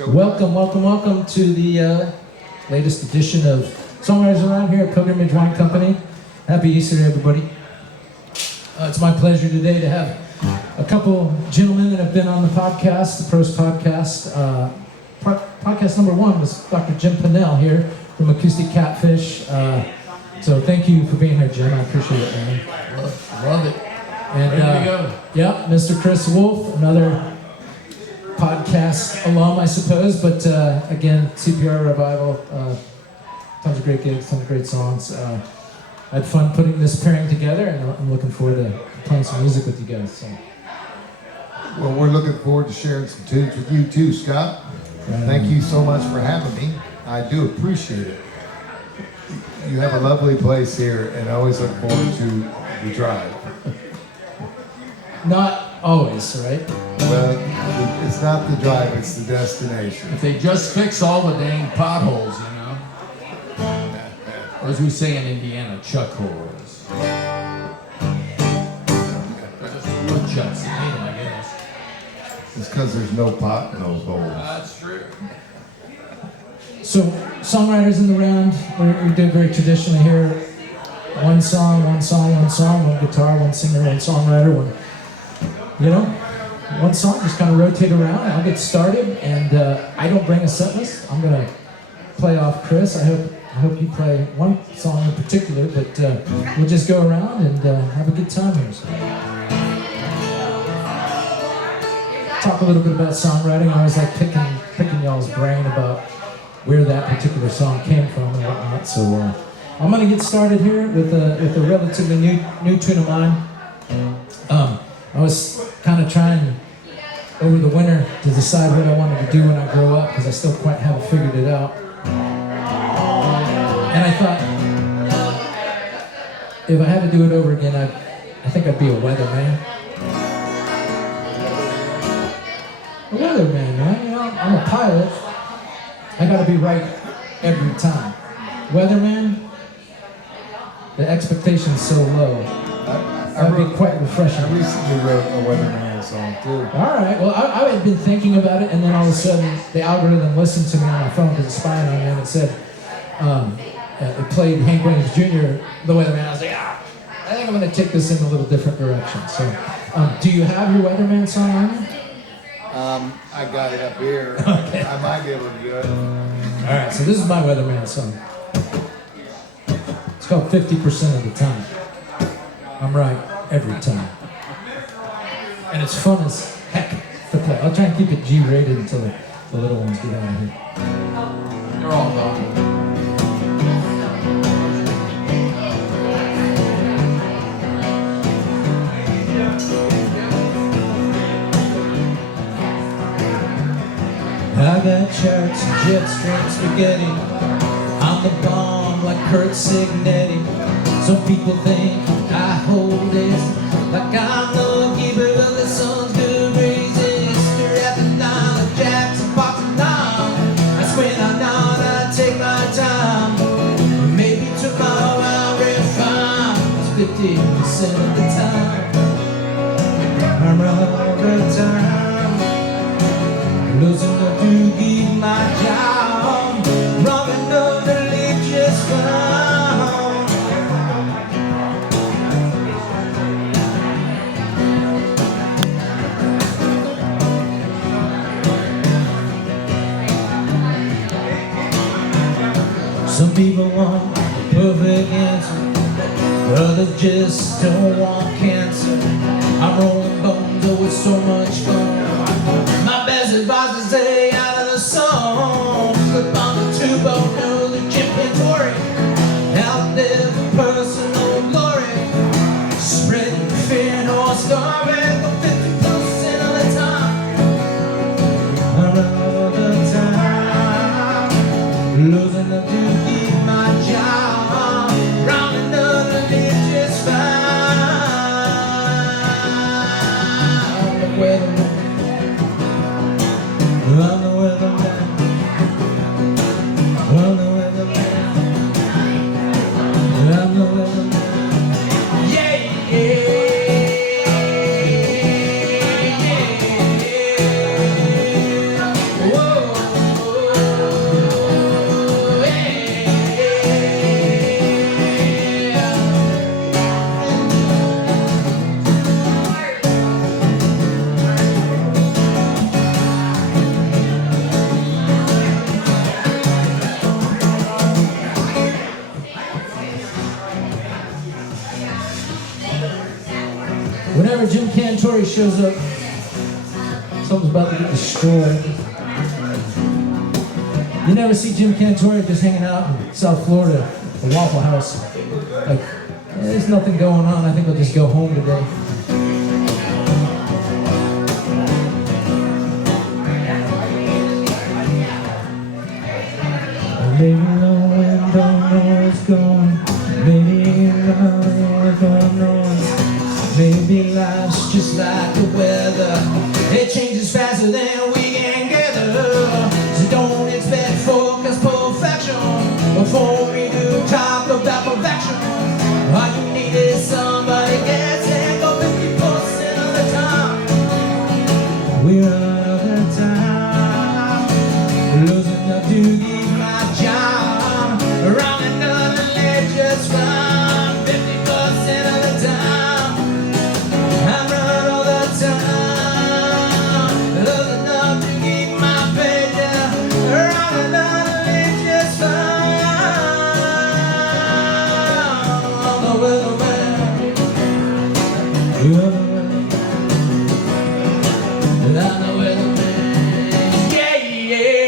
Welcome to the latest edition of Songwriters Around here at Pilgrimage Wine Company. Happy Easter, everybody. It's my pleasure today to have a couple gentlemen that have been on the podcast, the Pros Podcast. Podcast number 1 was Dr. Jim Pennell here from Acoustic Catfish. So thank you for being here, Jim. I appreciate it, man. Love it. And ready to go. Yeah, Mr. Chris Wolf, another podcast alum, I suppose, but again, CPR Revival, tons of great gigs, tons of great songs. I had fun putting this pairing together, and I'm looking forward to playing some music with you guys. So. Well, we're looking forward to sharing some tunes with you too, Scott. Thank you so much for having me. I do appreciate it. You have a lovely place here, and I always look forward to the drive. Not always, right? Well, it's not the drive, it's the destination. If they just fix all the dang potholes, you know. Or as we say in Indiana, chuck holes. Just woodchucks that need them, I guess. It's because there's no pot in those holes. That's true. So, songwriters in the round, we do very traditionally here. One song, one guitar, one singer, one songwriter, one song, just kind of rotate around. I'll get started, and I don't bring a set list. I'm going to play off Chris. I hope you play one song in particular, but we'll just go around and have a good time here. So. Talk a little bit about songwriting. I always like picking y'all's brain about where that particular song came from and whatnot. So I'm going to get started here with a relatively new tune of mine. I was kind of trying over the winter to decide what I wanted to do when I grow up, because I still quite haven't figured it out. And I thought, if I had to do it over again, I think I'd be a weatherman. A weatherman, right? You know, I'm a pilot. I gotta be right every time. Weatherman, the expectation's so low. That'd be quite refreshing. I recently wrote a weatherman song too. All right. Well, I had been thinking about it, and then all of a sudden, the algorithm listened to me on my phone because it's spying on me, and it said it played Hank Williams Jr. The Weatherman. I was like, I think I'm going to take this in a little different direction. So, do you have your Weatherman song on you? I got it up here. Okay. I might be able to do it. All right. So this is my Weatherman song. It's called 50% of the time. I'm right every time. And it's fun as heck to play. I'll try and keep it G-rated until the little ones get out of here. They're all gone. I got charts and jet stream spaghetti. I'm the bomb like Kurt Signetti. Some people think I hold this like I'm the keeper of the sun's good rays. Easter at the Nile of Jackson, boxing down. That's when I nod, I take my time. Maybe tomorrow I'll refine. It's 50% of the time. I'm right all the time. Losing enough to keep my job. Wrong enough to live just fine. Some people want a perfect answer, others just don't want cancer. I'm rolling bones, oh it's so much fun. My best advice is stay out of the sun. Flip on the tubo, know the chip and worry. Out there for personal glory. Spreading fear, no starving for 50% of the time. All the time. Losing the to keep my job. Round another day just fine. The weatherman. storyteller Jim Cantore shows up. Something's about to get destroyed. You never see Jim Cantore just hanging out in South Florida, the Waffle House. Like, there's nothing going on. I think I'll just go home today. Maybe no one don't know where it's going. Maybe no one knows. Maybe life's just like the weather. It changes faster than we can gather. So don't expect focus perfection before we do talk about perfection. All you need is somebody gets it. Go 50% of the time. We run out of time. Losing enough to keep my job. Around another ledge just fine. 50% of the time. I run all the time. Losing enough to keep my pay down. Around another ledge just fine. On the weatherman. And I know weatherman. Yeah, yeah.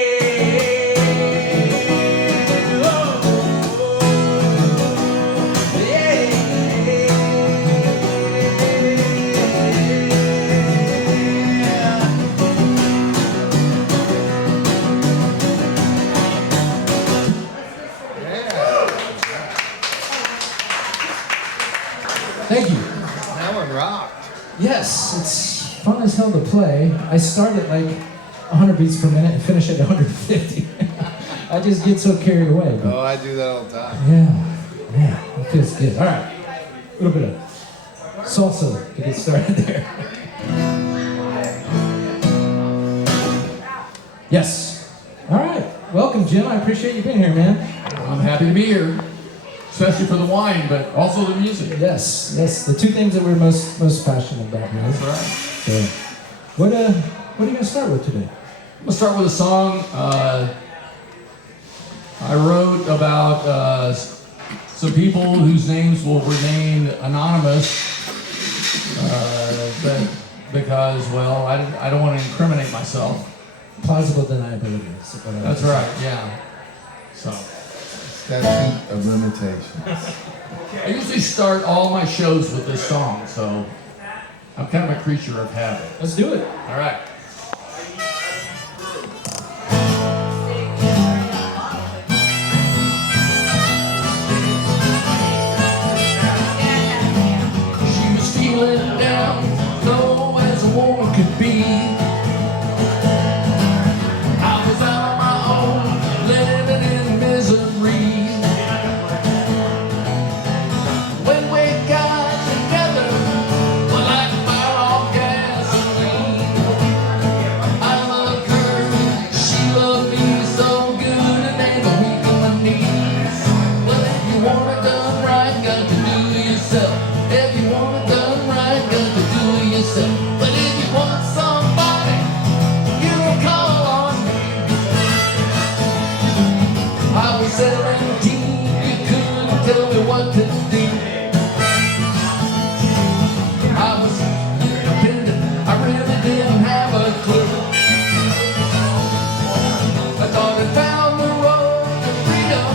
Thank you. That one rocked. Yes, it's fun as hell to play. I start at like 100 beats per minute and finish at 150. I just get so carried away. Oh, I do that all the time. Yeah, it feels good. All right, a little bit of salsa to get started there. Yes. All right. Welcome, Jim. I appreciate you being here, man. I'm happy to be here, especially for the wine, but also the music. Yes, the two things that we're most passionate about, man. That's right. So, what are you gonna start with today? I'm gonna start with a song I wrote about some people whose names will remain anonymous, but because, well, I don't want to incriminate myself. Plausible deniability. That's right. Yeah. So. Statute of limitations. I usually start all my shows with this song, so I'm kind of a creature of habit. Let's do it. All right. She was feeling down, low as a woman could be. I was out on my own, living in misery. When we got together, we're like fire on gasoline. I loved her, she loved me so good, and they were weak on my knees. Well, if you want it done right, got to do it yourself. If you want it done right, got to do it yourself. But if you want somebody, you can call on me. I was 17, you couldn't tell me what to do. I was independent, I really didn't have a clue. I thought I found the road to freedom,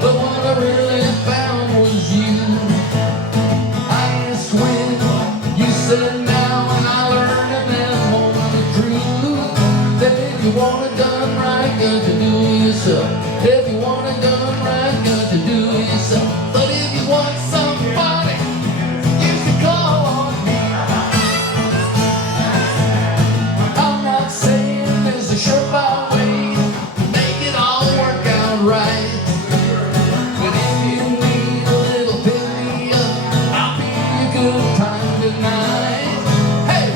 but what I really found was you. I asked when, you said now, and I learned in that moment the truth. That if you want it done right, got to do it yourself. If you want it done right, got to do it yourself. But if you want somebody, you can call on me. I'm not saying there's a surefire way to make it all work out right. But if you need a little pick me up, I'll be a good time tonight. Hey!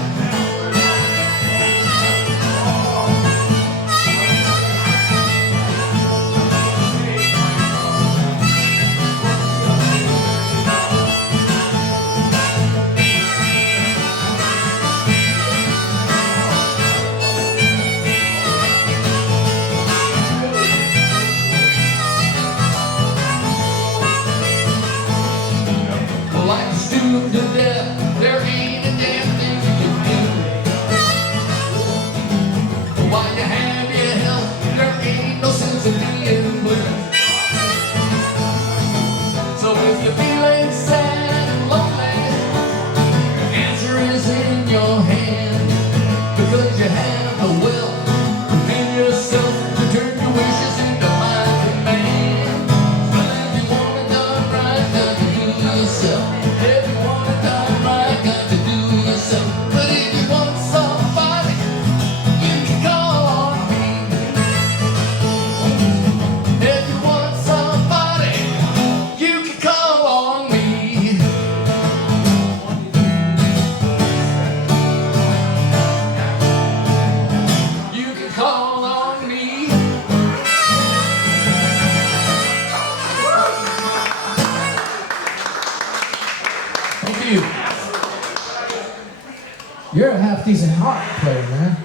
half decent harp player, man.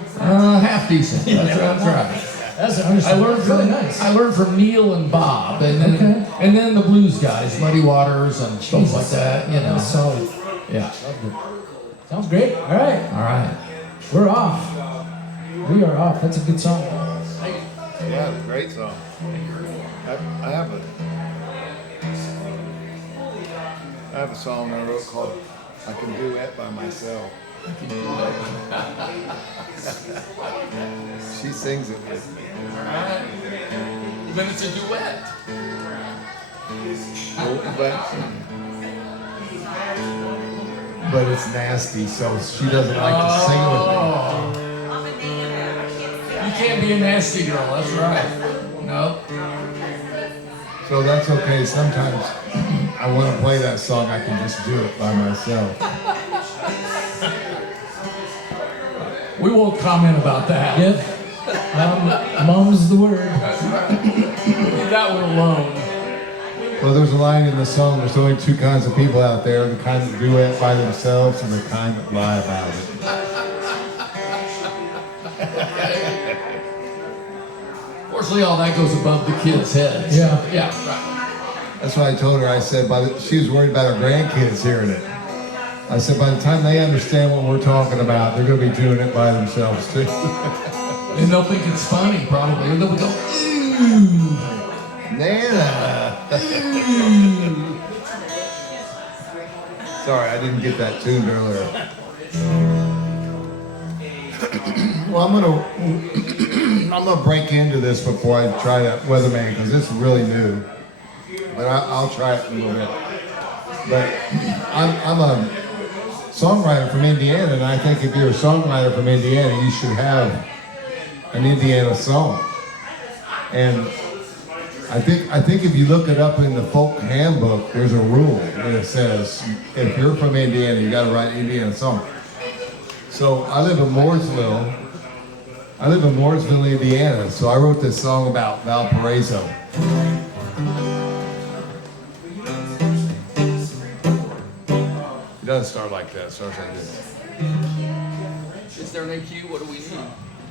Half decent. That's right. That's I learned from really nice. I learned from Neil and Bob, and then the blues guys, Muddy Waters and stuff like that. You know, That's solid. yeah. Sounds great. All right, All right. we're off. We are off. That's a good song. Yeah, it's a great song. I have a song I wrote called "I Can Duet by Myself." She sings it with me. All right. Then it's a duet. But it's nasty, so she doesn't like to sing with me. You can't be a nasty girl. That's right. No. So that's okay. Sometimes I want to play that song. I can just do it by myself. We won't comment about that. Yep. Mum's the word. Leave that one alone. Well, there's a line in the song. There's only two kinds of people out there: the kind that do it by themselves and the kind that lie about it. Fortunately, all that goes above the kids' heads. Yeah. Yeah. Right. That's why I told her. I said, she was worried about her grandkids hearing it. I said, by the time they understand what we're talking about, they're going to be doing it by themselves too. And they'll think it's funny, probably. And they'll go, ooh, Nana. Sorry, I didn't get that tuned earlier. Well, I'm gonna break into this before I try that Weatherman because it's really new. But I'll try it in a little bit. But I'm a songwriter from Indiana, and I think if you're a songwriter from Indiana, you should have an Indiana song. And I think if you look it up in the folk handbook, there's a rule that says if you're from Indiana, you got to write an Indiana song. So I live in Mooresville. Indiana. So I wrote this song about Valparaiso. It doesn't start like that. It starts like this. is there an AQ? What do we need?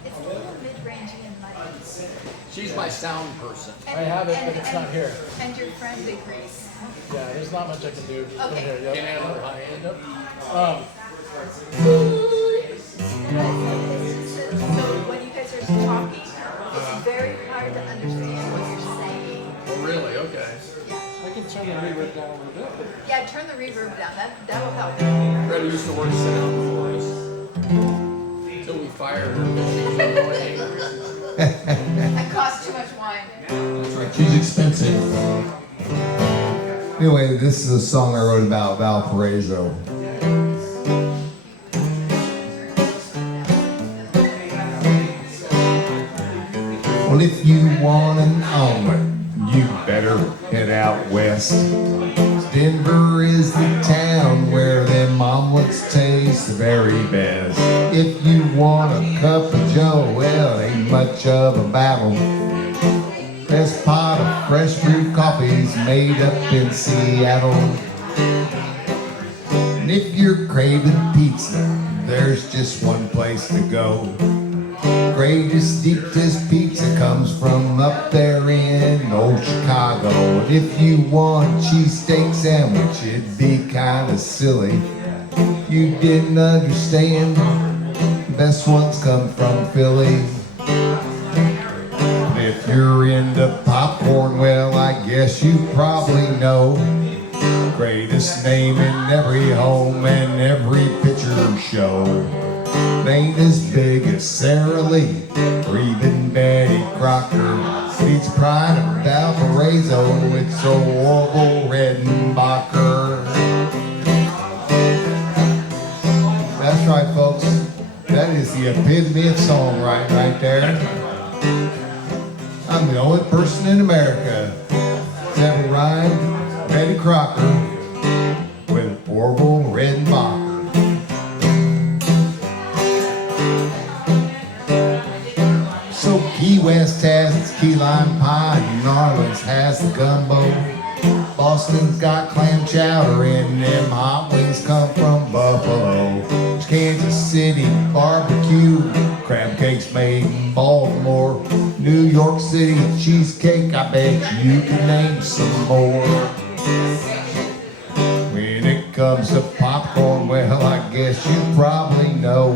It's a little mid-rangey and light. She's my sound person. I have it, but it's not here. And your friend agrees. Yeah, there's not much I can do. Okay. Here, yep. Can't handle high end. Yep. So when you guys are talking, it's very hard to understand what you're saying. Oh, really? Okay. I can turn the reverb down a little bit. Yeah, turn the reverb down. That will help. Greta used to work sound for us. Until we fired her because she was annoying. That costs too much wine. That's right. She's expensive. Anyway, this is a song I wrote about Valparaiso. Well, if you want an omelet, you better head out west. Denver is the town where them omelets taste the very best. If you want a cup of joe, well, ain't much of a battle. Best pot of fresh brewed coffee's made up in Seattle. And if you're craving pizza, there's just one place to go. Greatest, deepest pizza comes from up there in old Chicago. And if you want a cheesesteak sandwich, it'd be kinda silly if you didn't understand. The best ones come from Philly. If you're into popcorn, well, I guess you probably know greatest name in every home and every picture show. It ain't as big as Sara Lee or even Betty Crocker. Beats pride of Valparaiso, it's Orville Redenbacher. That's right, folks. That is the epitome of songwriting right there. I'm the only person in America that's ever rhymed Betty Crocker with Orville Redenbacher. So Key West has its key lime pie, New Orleans has the gumbo. Boston's got clam chowder, and them hot wings come from Buffalo. There's Kansas City barbecue, crab cakes made in Baltimore. New York City cheesecake, I bet you can name some more. When it comes to popcorn, well, I guess you probably know.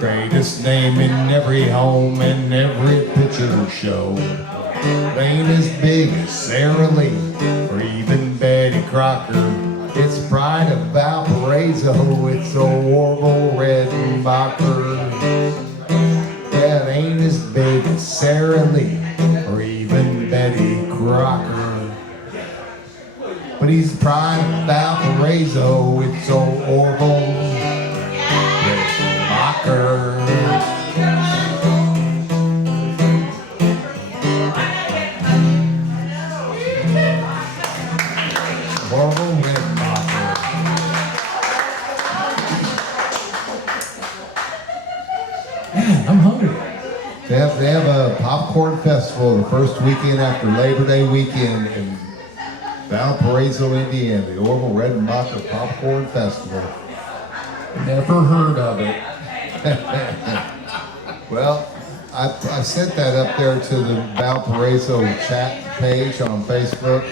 Greatest name in every home and every picture show. They ain't as big as Sara Lee or even Betty Crocker. It's pride of Valparaiso, it's Orville Redenbacher. Yeah, it ain't as big as Sara Lee or even Betty Crocker. But he's the pride of Valparaiso, it's Orville Redenbacher. I'm hungry. They have a popcorn festival the first weekend after Labor Day weekend in Valparaiso, Indiana. The Orville Redenbacher Popcorn Festival. Never heard of it. Well, I sent that up there to the Valparaiso chat page on Facebook,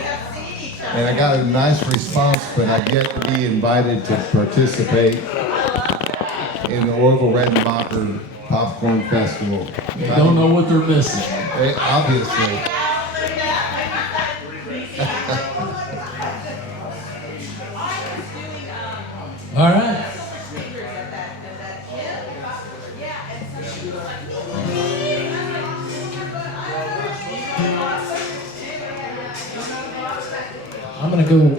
and I got a nice response, but I've yet to be invited to participate in the Orville Redenbacher Popcorn Festival. They don't know what they're missing. Obviously. All right. I'm gonna go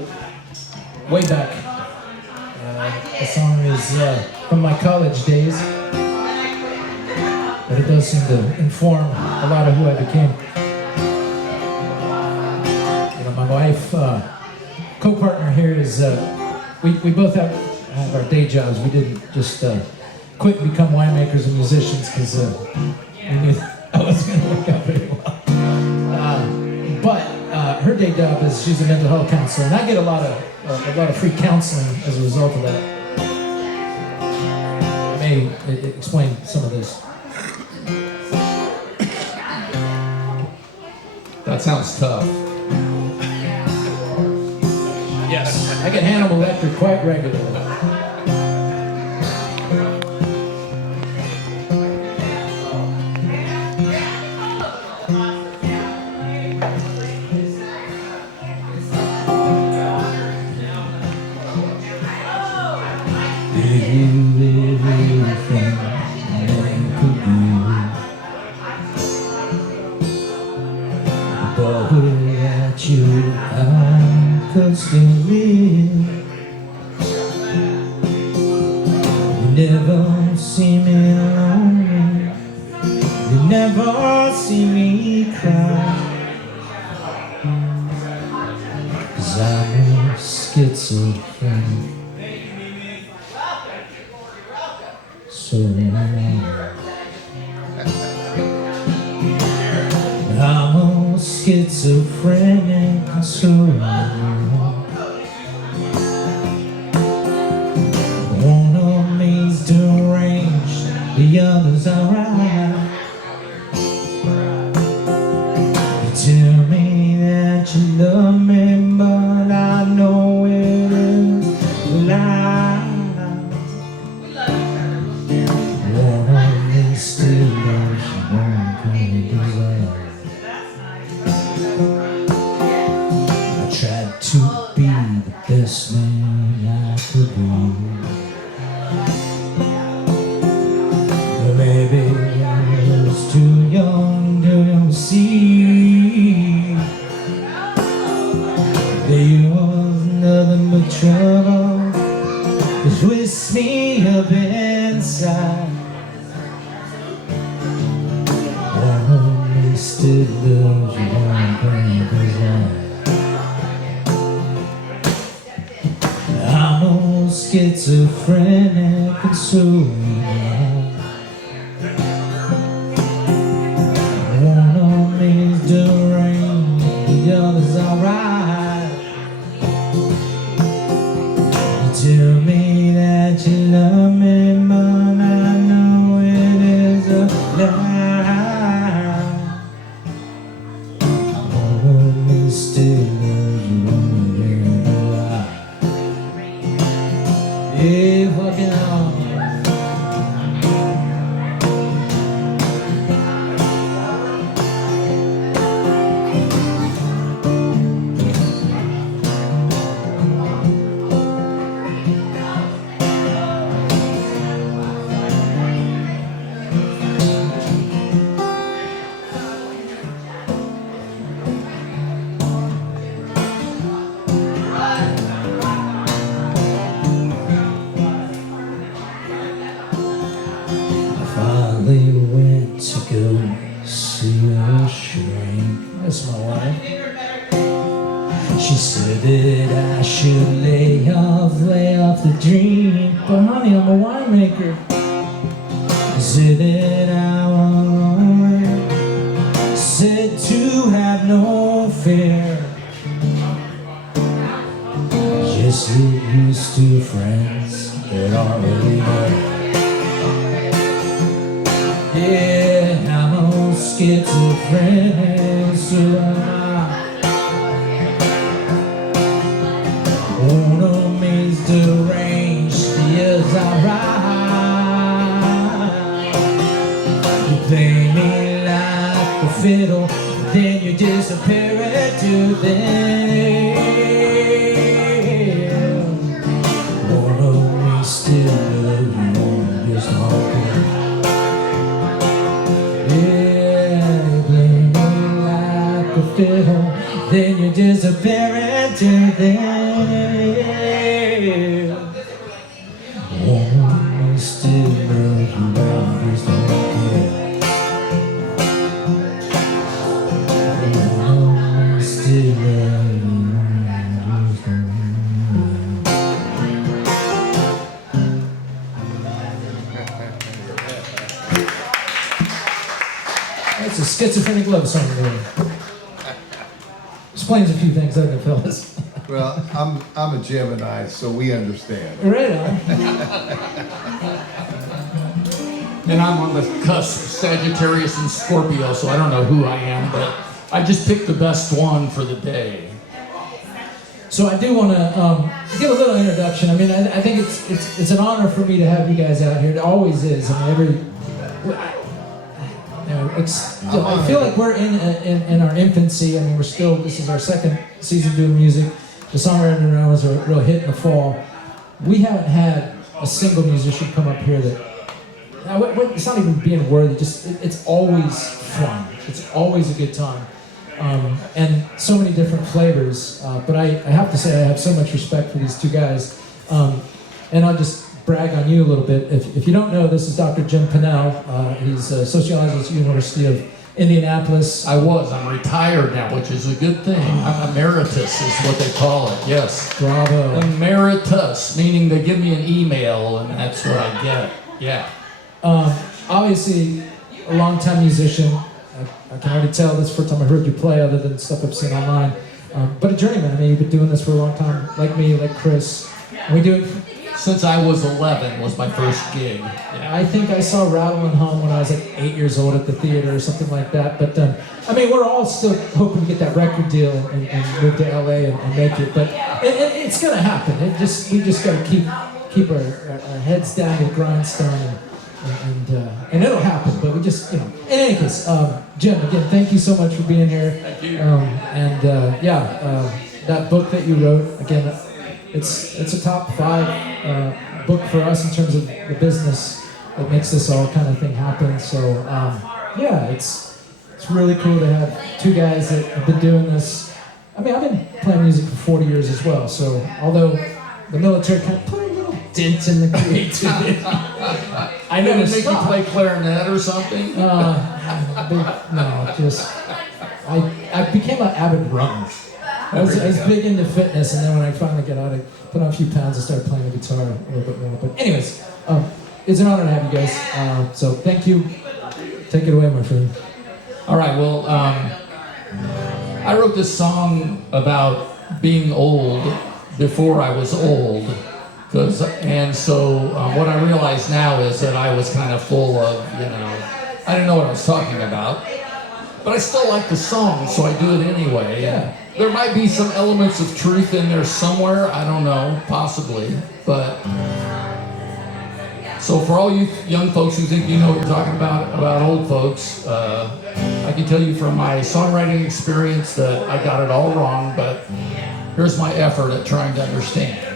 way back. The song is from my college days, but it does seem to inform a lot of who I became. You know, my wife, co-partner here is, we both have our day jobs. We didn't just quit and become winemakers and musicians because we knew that wasn't going to work out very well. But her day job is she's a mental health counselor, and I get a lot of free counseling as a result of that. I may explain some of this. That sounds tough. Yes, I get Hannibal Lecter quite regularly. You never see me alone. You never see me cry. 'Cause I'm a schizophrenic. So I'm a schizophrenic, so one of me's deranged, the other's alright. You tell me that you love me, but I know it is a lie. One of me still loves you, one kind of desire. I tried to be the best man I could be. But maybe I was too young to see that you was nothing but trouble to twist me up inside. One of me still loves you, one kind desire. I'm a schizophrenic and so am I. One of me's deranged, the other's alright. wanna still love you if I can. Finally went to go see a shrink. That's my wife. She said that I should lay off the drink. But honey, I'm a winemaker. Said that I was said to have no fear. Just get used to friends that aren't really there. Yeah, I'm a schizophrenic, so one of me's deranged, the other's alright. You play me like a fiddle, then you disappear into them. One of me still love you, one just honking. Fiddle, then you disappear into them. Woman, still love you, but just don't care. Woman, still love you, just don't care. That's a schizophrenic love song there. Explains a few things, doesn't it, fellas? Well, I'm a Gemini, so we understand. Right on. And I'm on the cusp, Sagittarius and Scorpio, so I don't know who I am, but I just picked the best one for the day. So I do want to give a little introduction. I mean, I think it's an honor for me to have you guys out here. It always is. I mean, I feel like we're in our infancy. I mean, this is our second season doing music. The Songwriting Round was a real hit in the fall. We haven't had a single musician come up here that, it's not even being worthy, it's always fun. It's always a good time. And so many different flavors. But I have to say I have so much respect for these two guys. And I'll just brag on you a little bit. If you don't know, this is Dr. Jim Pennell. He's a sociologist at the University of Indianapolis. I'm retired now, which is a good thing. I'm emeritus is what they call it, yes. Bravo. Emeritus, meaning they give me an email and that's what I get, yeah. Obviously, a longtime musician. I can already tell this is the first time I heard you play other than stuff I've seen online. But a journeyman. I mean, you've been doing this for a long time, like me, like Chris. We do it since I was 11 was my first gig. Yeah. I think I saw Rattle and Hum when I was like 8 years old at the theater or something like that. But I mean, we're all still hoping to get that record deal and move to LA and make it. But it's gonna happen. We just gotta keep our heads down to the grindstone and it'll happen. But we just, in any case, Jim, again, thank you so much for being here. Thank you. That book that you wrote, again, it's a top 5 book for us in terms of the business that makes this all kind of thing happen. So it's really cool to have two guys that have been doing this. I mean, I've been playing music for 40 years as well. So although the military kind of put a little dent in the creativity, I never make you play clarinet or something. I became an avid runner. I was big into fitness, and then when I finally got out, I put on a few pounds and started playing the guitar a little bit more. But anyways, it's an honor to have you guys. So thank you. Take it away, my friend. All right, well, I wrote this song about being old before I was old. And so what I realize now is that I was kind of full of, I didn't know what I was talking about. But I still like the song, so I do it anyway. Yeah. There might be some elements of truth in there somewhere. I don't know, possibly. But so for all you young folks who think you know what you're talking about old folks, I can tell you from my songwriting experience that I got it all wrong, but here's my effort at trying to understand.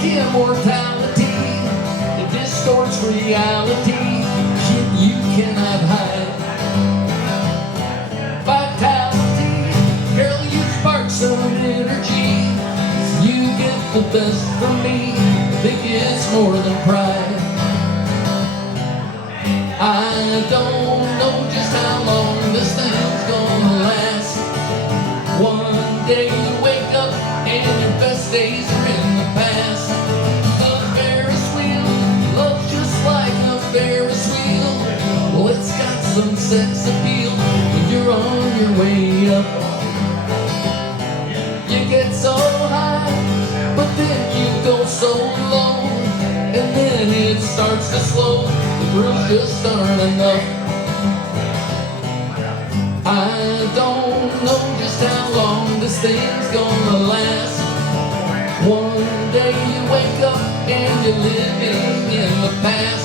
Immortality, it distorts reality, shit you cannot hide. Vitality, girl, you spark some energy, you get the best from me, think it's more than pride. I don't know just how long this thing's gonna last. One day you wake up and your best days are in the past. Well, it's got some sex appeal when you're on your way up. You get so high, but then you go so low, and then it starts to slow. The thrills just aren't enough. I don't know just how long this thing's gonna last. One day you wake up and you're living in the past.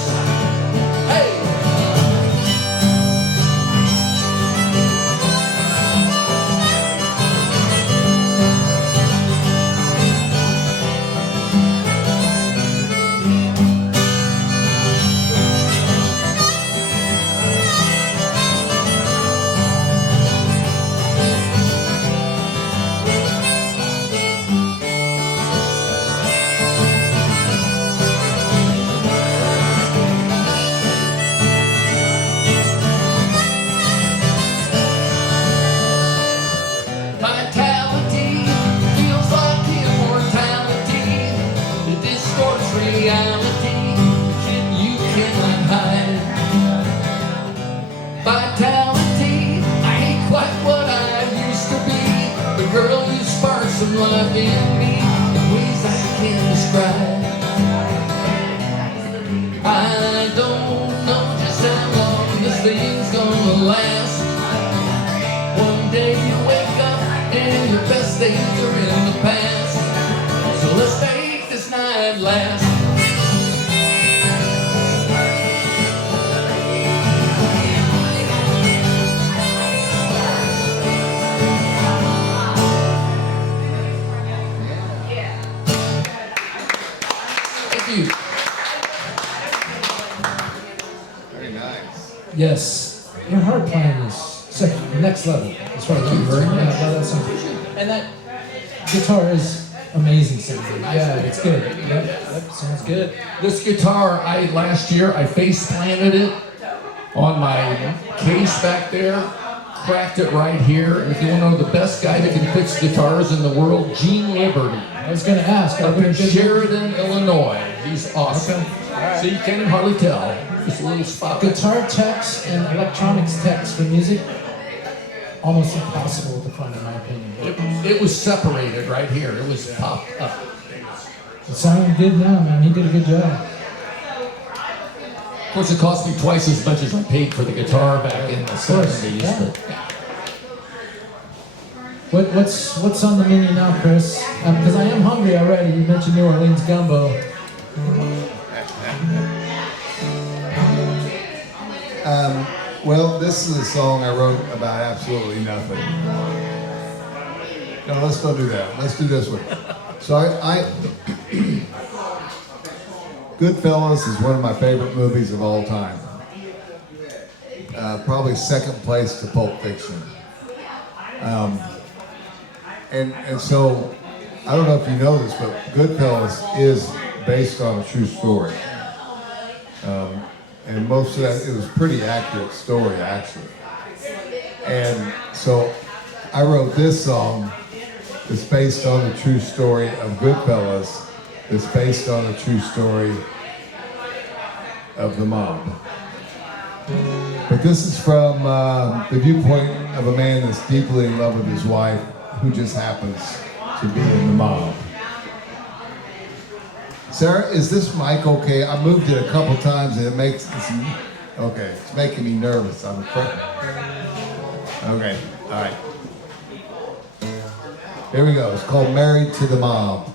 Life in me in ways I can't describe. I don't know just how long this thing's gonna last. One day you wake up and your best days are in the past. So let's make this night last. Very nice. Yes, your hard playing is next level as far as I'm concerned. Yeah, I love that song. And that guitar is amazing. Something. Yeah, it's good. Yep, sounds good. This guitar, last year I face planted it on my case back there, cracked it right here. And if you want to know the best guy that can fix guitars in the world, Gene Liberty. I was going to ask. Up in Sheridan, Illinois. He's awesome. Okay. Right. So you can't even hardly tell. Just a little spot. Guitar techs and electronics techs for music, almost impossible to find in my opinion. It was separated right here. It was popped up. It sounded good now, man. He did a good job. Of course, it cost me twice as much as I paid for the guitar back in the 70s. Yeah. But What's on the menu now, Chris? Because I am hungry already. You mentioned New Orleans gumbo. Well, this is a song I wrote about absolutely nothing. No, let's don't do that. Let's do this one. So I Goodfellas is one of my favorite movies of all time. Probably second place to Pulp Fiction. And so, I don't know if you know this, but Goodfellas is based on a true story. And most of that, it was a pretty accurate story, actually. And so, I wrote this song that's based on the true story of Goodfellas, that's based on the true story of the mob. But this is from the viewpoint of a man that's deeply in love with his wife, who just happens to be in the mob. Sarah, is this mic okay? I moved it a couple times and it makes okay. It's making me nervous. I'm afraid. Okay, all right. Here we go. It's called "Married to the Mob."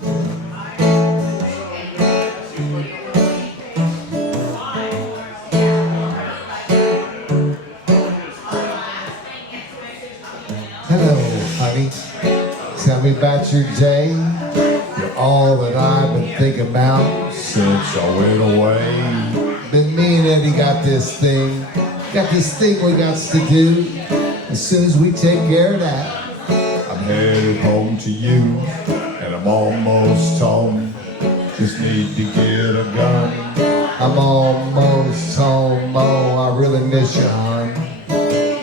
Hello, honey. Tell me about your day. You're all that I've been thinking about since I went away. Then me and Eddie got this thing we got to do. As soon as we take care of that, I'm headed home to you, and I'm almost home. Just need to get a gun. I'm almost home, oh, I really miss you, hon.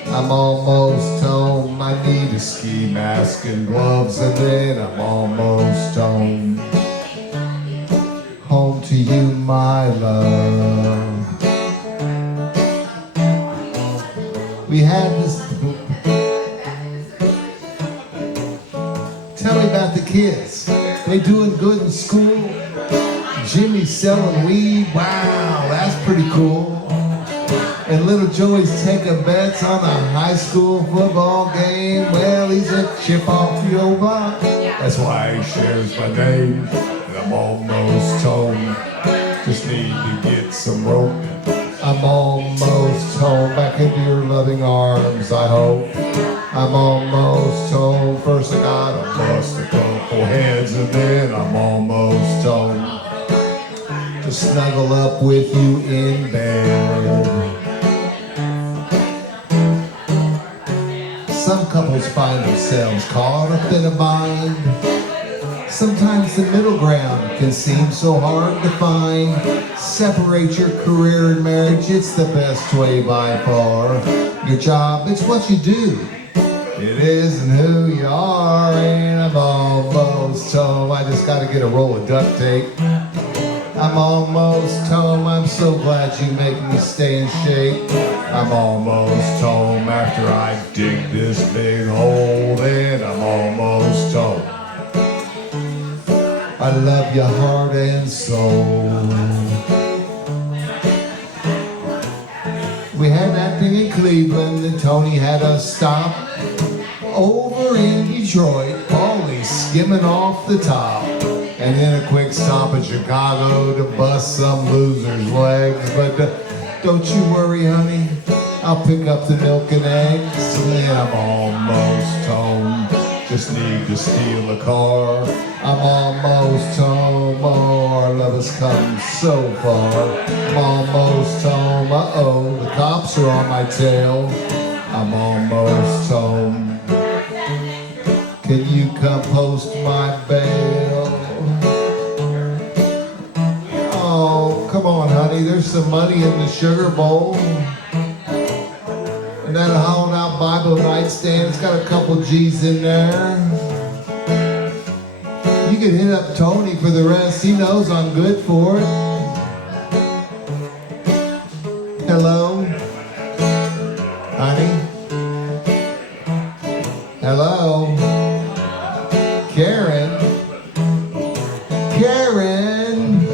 I'm almost home, I need a ski mask and gloves, and then I'm almost home. Home to you, my love. We had this. Tell me about the kids. They doing good in school? Jimmy's selling weed? Wow, that's pretty cool. And little Joey's taking bets on a high school football game. Well, he's a chip off the old block. That's why he shares my name. And I'm almost home. Just need to get some rope. I'm almost home. Back into your loving arms, I hope. I'm almost home. First I gotta bust a couple heads, and then I'm almost home. To snuggle up with you in bed. Some couples find themselves caught up in a bind. Sometimes the middle ground can seem so hard to find. Separate your career and marriage, it's the best way by far. Your job, it's what you do. It isn't who you are, and I'm almost home. I just gotta get a roll of duct tape. I'm almost home, I'm so glad you make me stay in shape. I'm almost home after I dig this big hole, and I'm almost home. I love your heart and soul. We had that thing in Cleveland, and Tony had us stop. Over in Detroit, Paulie skimming off the top. And then a quick stop in Chicago to bust some loser's legs. But don't you worry, honey, I'll pick up the milk and eggs. And then I'm almost home. Just need to steal a car. I'm almost home. Oh, our love has come so far. I'm almost home. Uh-oh, the cops are on my tail. I'm almost home. Can you come post my bail? Oh, come on, honey. There's some money in the sugar bowl. And that hollowed out Bible nightstand, it's got a couple G's in there. You can hit up Tony for the rest. He knows I'm good for it. Hello? Honey? Hello? Karen? Karen?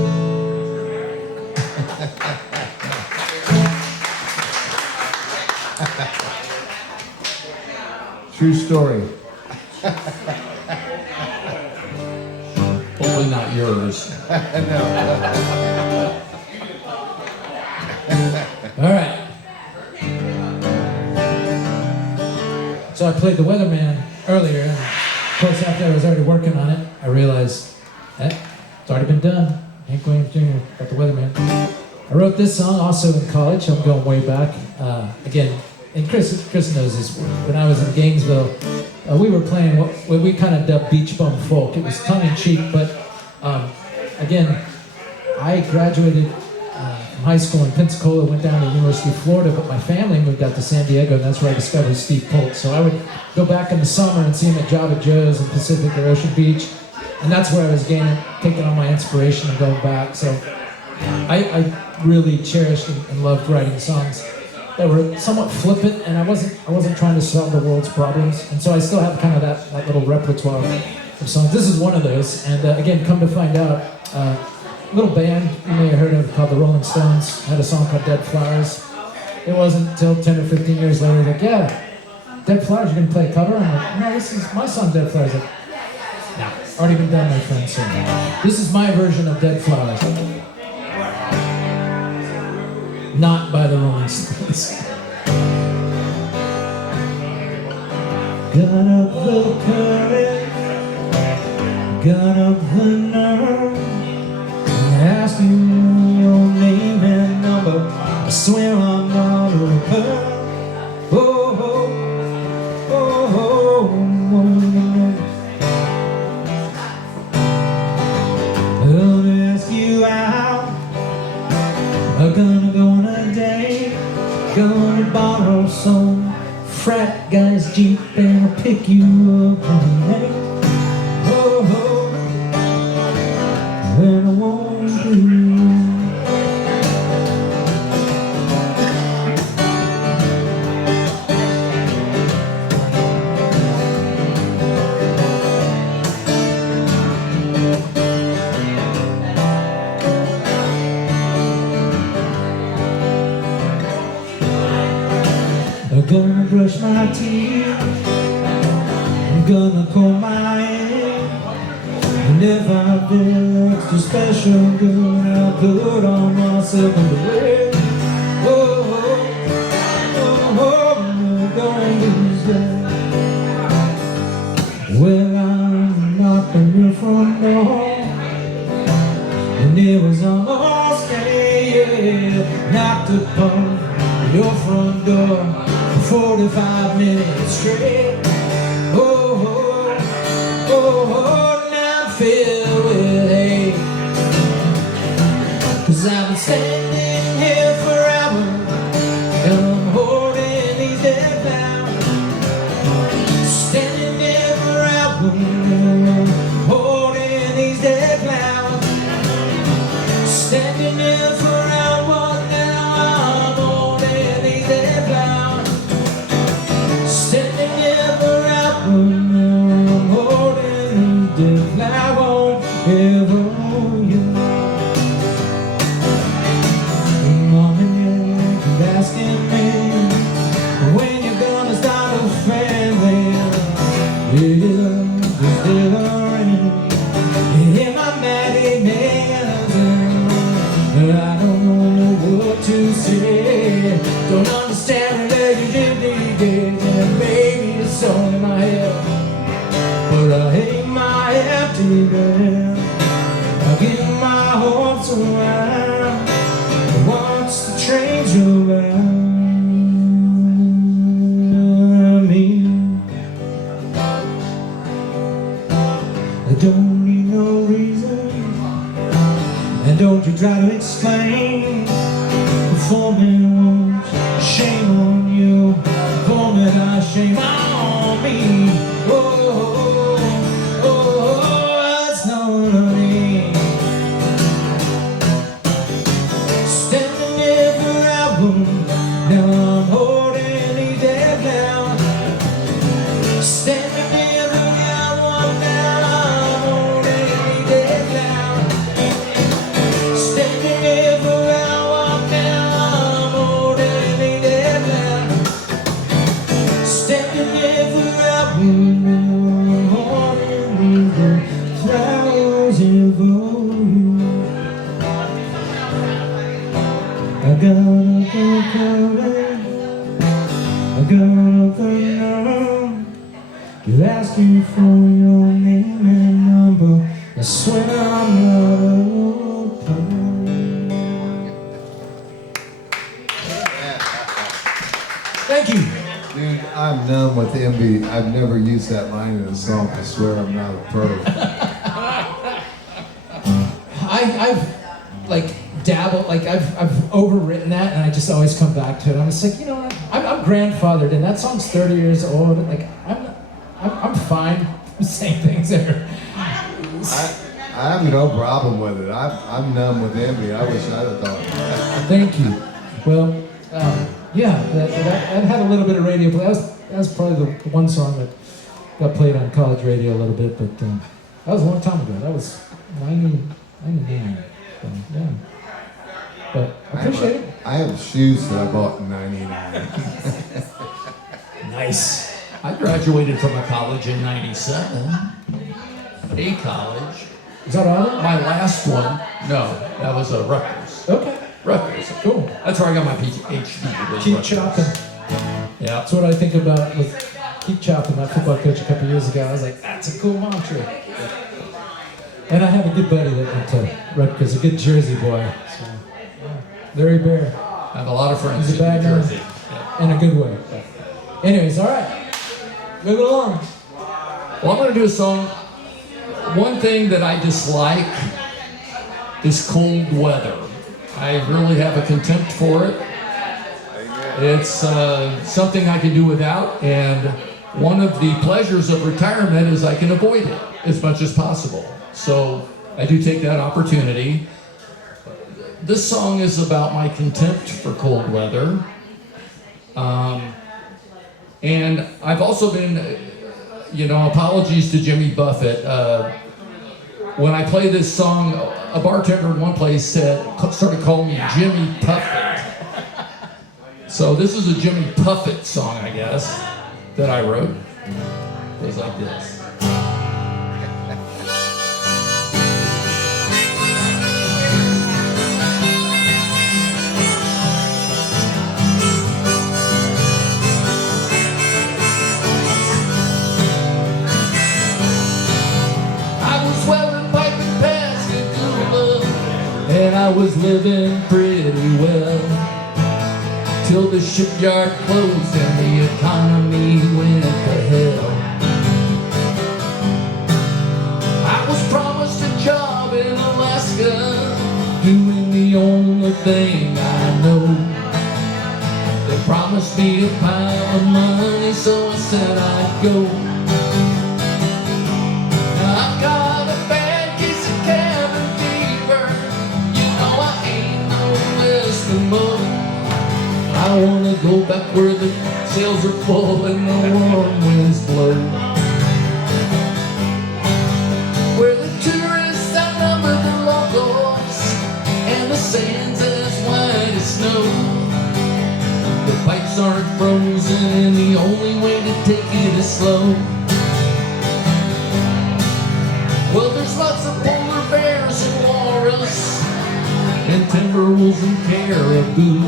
True story. Hopefully not yours. No. All right. So I played the weatherman earlier, and of course after I was already working on it, I realized, it's already been done. Hank Williams Jr. got the weatherman. I wrote this song also in college. I'm going way back. Again, and Chris knows this. When I was in Gainesville, we were playing what we kind of dubbed beach bum folk. It was tongue-in-cheek, but again, I graduated from high school in Pensacola, went down to the University of Florida, but my family moved out to San Diego, and that's where I discovered Steve Polk. So I would go back in the summer and see him at Java Joe's in Pacific or Ocean Beach, and that's where I was taking all my inspiration and going back. So I really cherished and loved writing songs. that were somewhat flippant, and I wasn't trying to solve the world's problems, and so I still have kind of that little repertoire of songs. This is one of those, and again, come to find out, a little band you may have heard of called the Rolling Stones had a song called Dead Flowers. It wasn't until 10 or 15 years later, like, yeah, Dead Flowers, you're gonna play a cover? I'm like, no, this is my song, Dead Flowers. Like, no, already been done, my friend, so this is my version of Dead Flowers. Not by the Rolling Stones. Got up the courage, got up the nerve, ask you your name and number. I swear I'm not a pearl. Oh, oh, oh, oh, oh. I'll ask you out. I'm gonna go on a date, gonna borrow some frat guy's Jeep and I'll pick you up on the night. Oh, oh, and I won't be. I'm gonna brush my teeth, I'm gonna comb my hair, and if I feel extra special, girl, I'll put on myself underwear. Oh, oh, oh, oh, I'm gonna lose that. Well, I'm knocking your front door, and it was almost yeah, knocked upon your front door. 45 minutes straight. Oh, oh, oh, oh, now I'm filled with hate. 'Cause I've been standing here for hours, and I'm holding these dead flowers. Standing here for hours, and I'm holding these dead flowers. Standing here for hours, now I'm holding these dead flowers. Standing here for hours, now I'm holding these dead flowers. I won't ever hold you. Mom and Dad keep asking me when you're gonna start a family. It is delivering in my Maddie Mansion. I don't know what to say. Don't understand that you didn't get. And baby, it's all in my head. But I hate my empty bed. I give my hopes around once the trains around me. I don't need no reason, and don't you try to explain. For me once, shame on you. For me, not shame on me. Oh, oh, oh, that's not what I mean. Standing there for hours, now I'm holding these dead flowers. Standing there for hours, now I'm holding these dead flowers. Standing there for hours, now I'm holding these dead flowers. Standing there for hours, now I'm holding these dead flowers in for you. I got up the courage, I got up the nerve to ask you for your name and number. I swear I'm not a pearl. Thank you. Dude, I'm numb with envy. I've never used that line in a song. I swear I'm not a pearl. I've like dabbled, like I've overwritten that, and I just always come back to it. I'm just like, you know what? I'm grandfathered, and that song's 30 years old. Like I'm fine saying things there. I have no problem with it. I'm numb with envy. I wish I'd have thought. Thank you. Well, Yeah, that had a little bit of radio play. That was probably the one song that got played on college radio a little bit, but that was a long time ago. That was 99. So, yeah. But I appreciate it. I have shoes that I bought in '99. Nice. I graduated from a college in '97. A college. Is that all? My last one, no, that was a Rutgers. Okay. Rutgers. Cool. That's where I got my PhD. was Keep Rutgers. chopping. Yeah. That's what I think about with Keep Chopping, my football coach a couple years ago. I was like, that's a cool mantra. And I have a good buddy that went to Rutgers, a good Jersey boy. So, yeah. Larry Bear. I have a lot of friends He's a in bad New man. Jersey. Yeah. In a good way. Anyways, all right. Moving along. Well, I'm going to do a song. One thing that I dislike is cold weather. I really have a contempt for it. It's something I can do without, and one of the pleasures of retirement is I can avoid it as much as possible. So I do take that opportunity. This song is about my contempt for cold weather. And I've also been, apologies to Jimmy Buffett. When I play this song, a bartender in one place started calling me Jimmy Puffett. So this is a Jimmy Puffett song, I guess, that I wrote. It goes like this. And I was living pretty well till the shipyard closed and the economy went to hell. I was promised a job in Alaska, doing the only thing I know. They promised me a pile of money, so I said I'd go. Now I've got a bad case of cabin fever. I wanna go back where the sails are full and the warm winds blow, where the tourists outnumber the locals and the sand's as white as snow. The pipes aren't frozen and the only way to take it is slow. Well, there's lots of polar bears and walrus and timber wolves and caribou,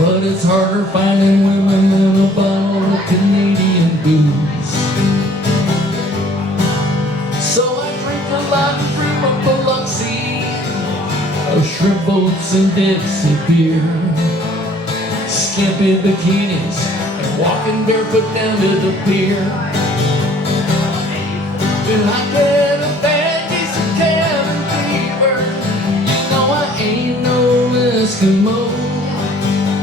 but it's harder finding women than a bottle of Canadian booze. So I drink a lot through my Biloxi of shrimp boats and Dixie beer, skimpy bikinis and walking barefoot down to the pier. Then I get a bad case of cabin fever. I ain't no Eskimo.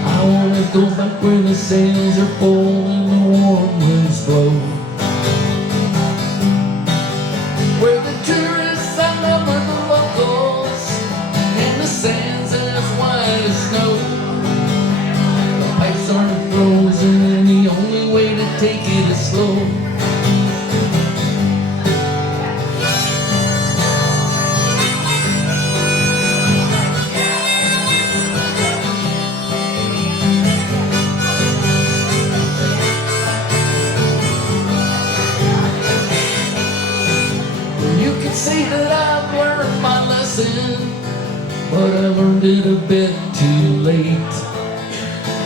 I wanna go back where the sails are full and the warm winds blow, where the tourists outnumber the locals and the sand's as white as snow. The pipes aren't frozen and the only way to take it is slow. Say that I've learned my lesson, but I learned it a bit too late.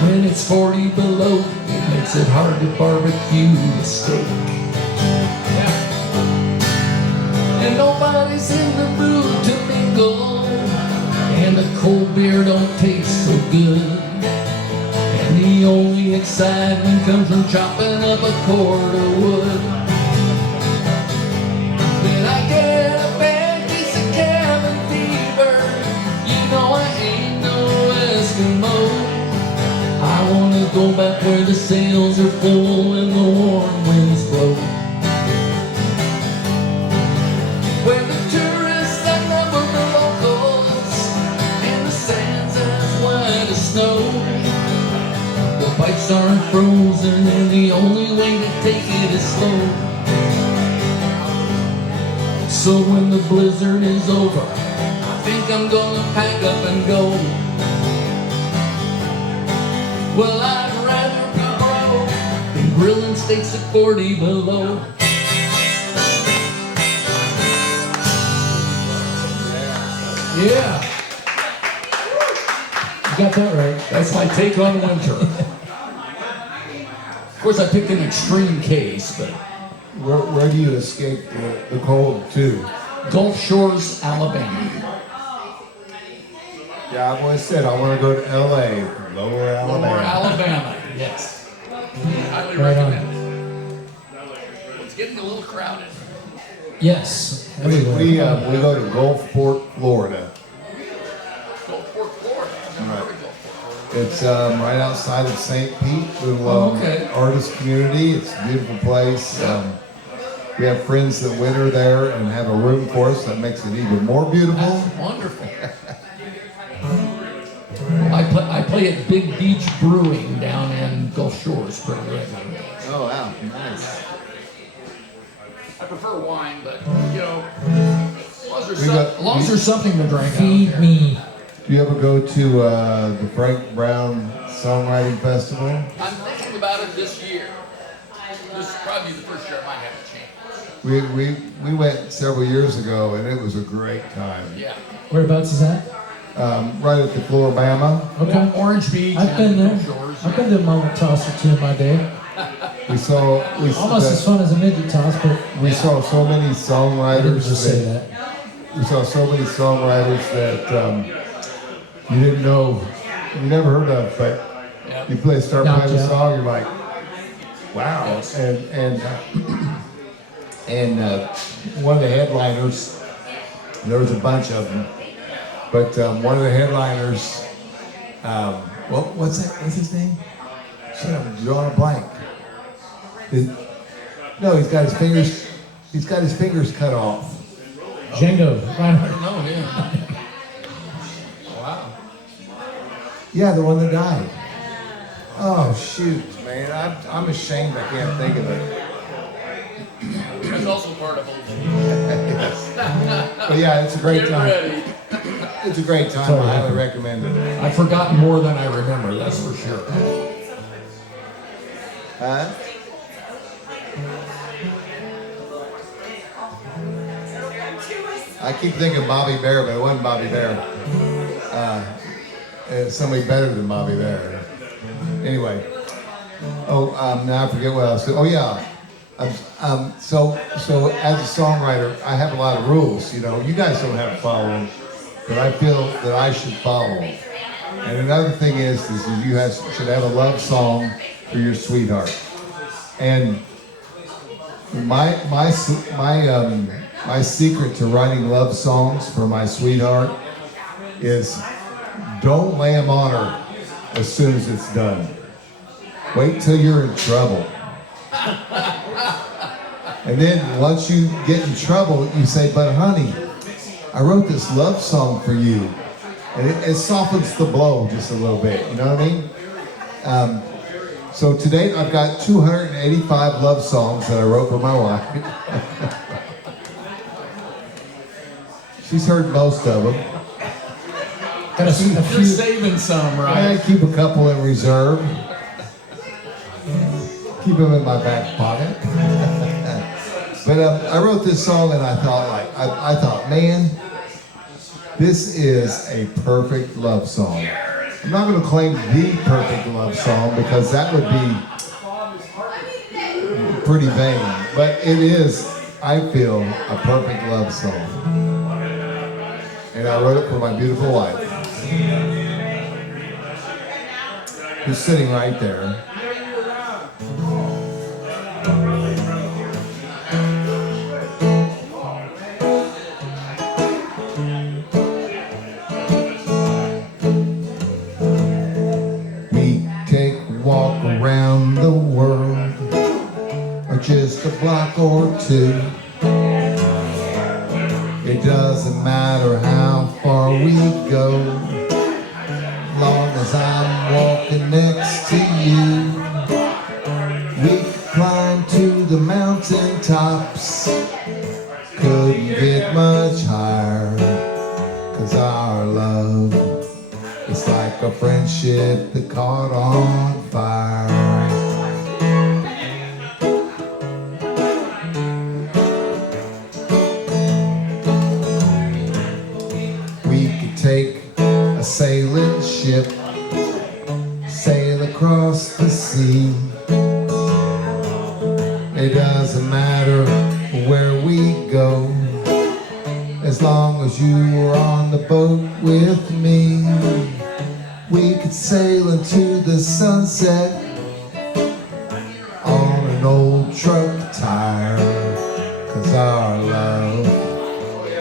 When it's 40 below, it makes it hard to barbecue a steak. Yeah. And nobody's in the mood to mingle, and the cold beer don't taste so good. And the only excitement comes from chopping up a cord of wood. Then I get a bad case of cabin fever. You know I ain't no Eskimo. I wanna go back where the sails are full and the warm winds blow, where the tourists outnumber the locals and the sand's as white as snow. season, and the only way to take it is slow. So when the blizzard is over, I think I'm gonna pack up and go. Well, I'd rather be broke than grilling steaks at 40 below. Yeah, You got that right. that's my take on winter. Of course, I picked an extreme case, but Where do you escape the cold to? Gulf Shores, Alabama. Yeah, I've always said I want to go to L.A., Lower Alabama. Lower Alabama, yes. Highly Right on. recommend it. It's getting a little crowded. Yes. We Everywhere. go to Gulfport, Florida. Gulfport, Florida. I've never heard of Gulfport. It's right outside of St. Pete, little Okay. artist community. It's a beautiful place. We have friends that winter there and have a room for us that makes it even more beautiful. That's wonderful. I play at Big Beach Brewing down in Gulf Shores pretty regularly. Oh wow, nice. I prefer wine, but you know, as long as there's something to drink. Feed me. Do you ever go to the Frank Brown Songwriting Festival? I'm thinking about it this year. This is probably the first year I might have a chance. We went several years ago and it was a great time. Yeah. Whereabouts is that? Right at the Floribama. Okay. Orange Beach. I've been there. Gulf Shores. I've been to a moment toss or two in my day. We saw Almost as fun as a midget toss, but we saw so many I didn't songwriters just say that. we saw so many songwriters that you didn't know, you never heard of, but Yeah. you start Knocked playing you a out. song, you're like, wow. Yes. And one of the headliners, there was a bunch of them, but one of the headliners, what's his name? Shit, I'm drawing a blank. No, he's got his fingers cut off. Django. I Reinhardt. don't know him. Wow. Yeah, the one that died. Oh shoot, man! I'm ashamed I can't think of it. That's also part of it. But yeah, it's a great Get time. ready. It's a great time. Sorry. I highly recommend it. I've forgotten more than I remember, that's for sure. Huh? I keep thinking Bobby Bear, but it wasn't Bobby Bear. It's somebody better than Bobby Bear. Anyway. Now I forget what I was saying. Oh yeah. So as a songwriter, I have a lot of rules. You know, you guys don't have to follow them, but I feel that I should follow them. And another thing is you should have a love song for your sweetheart. And my secret to writing love songs for my sweetheart is don't lay them on her as soon as it's done. Wait till you're in trouble. And then once you get in trouble, you say, but honey, I wrote this love song for you. And it softens the blow just a little bit, you know what I mean? So to date, I've got 285 love songs that I wrote for my wife. She's heard most of them. Got a You're few. saving some, right? I keep a couple in reserve. Keep them in my back pocket. But I wrote this song and I thought, man, this is a perfect love song. I'm not going to claim the perfect love song because that would be pretty vain. But it is, I feel, a perfect love song. And I wrote it for my beautiful wife, who's sitting right there. Walk around the world, or just a block or two. It doesn't matter how far we go, long as I'm walking next to you. We climbed to the mountain tops, couldn't get much higher, 'cause our love is like a friendship that caught on fire. We could take a sailing ship, sail across the sea. It doesn't matter where we go, as long as you were on the boat with me. We could sail into the sunset on an old truck tire, 'cause our love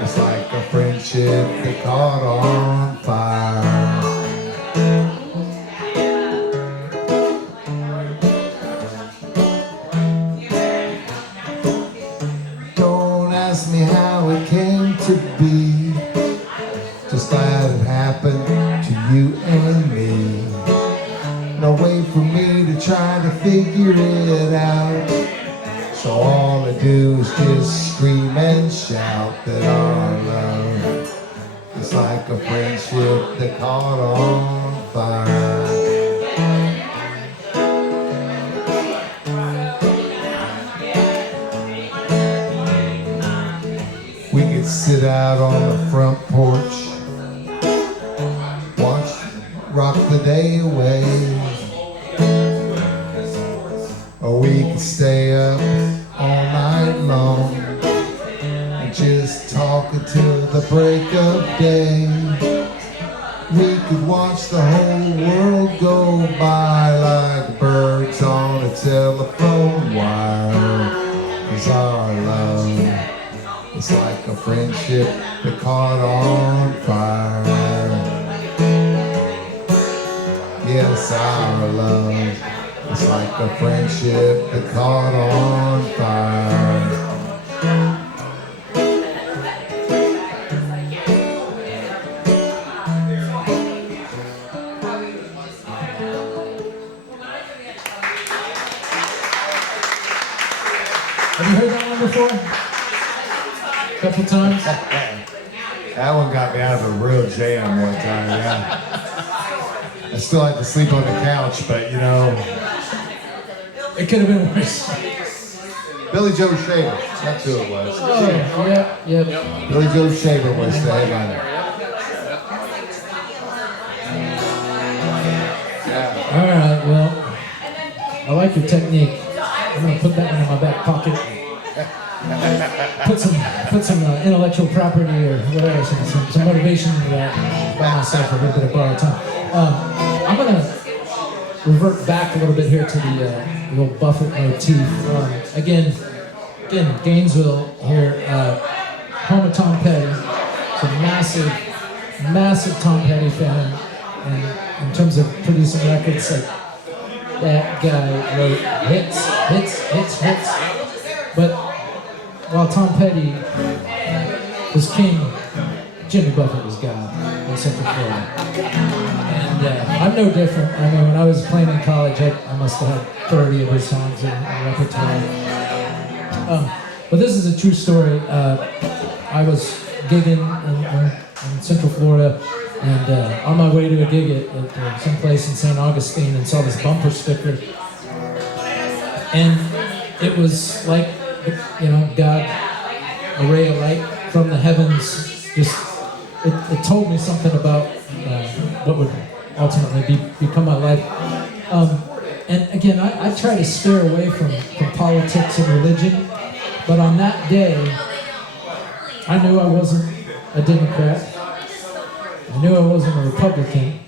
is like a friendship that caught on fire. Don't ask me how it came to be, just glad it happened to you and me. No way for me to try to figure it out, so all I do is just scream and shout that our love is like a friendship that caught on fire. We could sit out on the front porch, rock the day away, or we could stay up all night long and just talk until the break of day. We could watch the whole world go by like birds on a telephone wire, 'cause our love is like a friendship that caught on fire. Yes, our love is like a friendship that caught on fire. Have you heard that one before? A couple times? That one got me out of a real jam one time, yeah. I still like to sleep on the couch, but you know. It could have been worse. Billy Joe Shaver, that's who it was. Oh, yeah. Billy Joe Shaver was the headliner. All right, well, I like your technique. I'm gonna put that one in my back pocket. Put some intellectual property or whatever, some motivation to that by myself for a little bit of borrowed time. I'm gonna revert back a little bit here to the old Buffett motif. Again, Gainesville here, home of Tom Petty. It's a massive Tom Petty fan, and in terms of producing records, like that guy wrote hits. But while Tom Petty was king, Jimmy Buffett was God in Central Florida. And I'm no different. I mean, when I was playing in college, I must have had 30 of his songs in repertoire. But this is a true story. I was gigging in Central Florida, and on my way to a gig at some place in St. Augustine, and saw this bumper sticker. And it was like, God, a ray of light from the heavens. Just it told me something about what would ultimately become my life. And again, I try to steer away from politics and religion, but on that day, I knew I wasn't a Democrat. I knew I wasn't a Republican.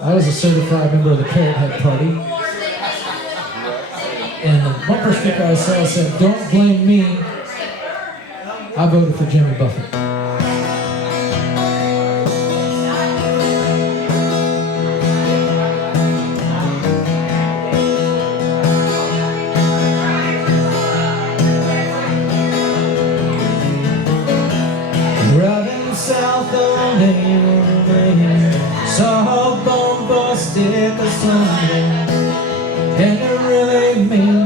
I was a certified member of the Parrot Head Party. And the bumper sticker I saw said, "Don't blame me. I voted for Jimmy Buffett." Riding south on the highway, saw a bumper sticker Sunday, and it really made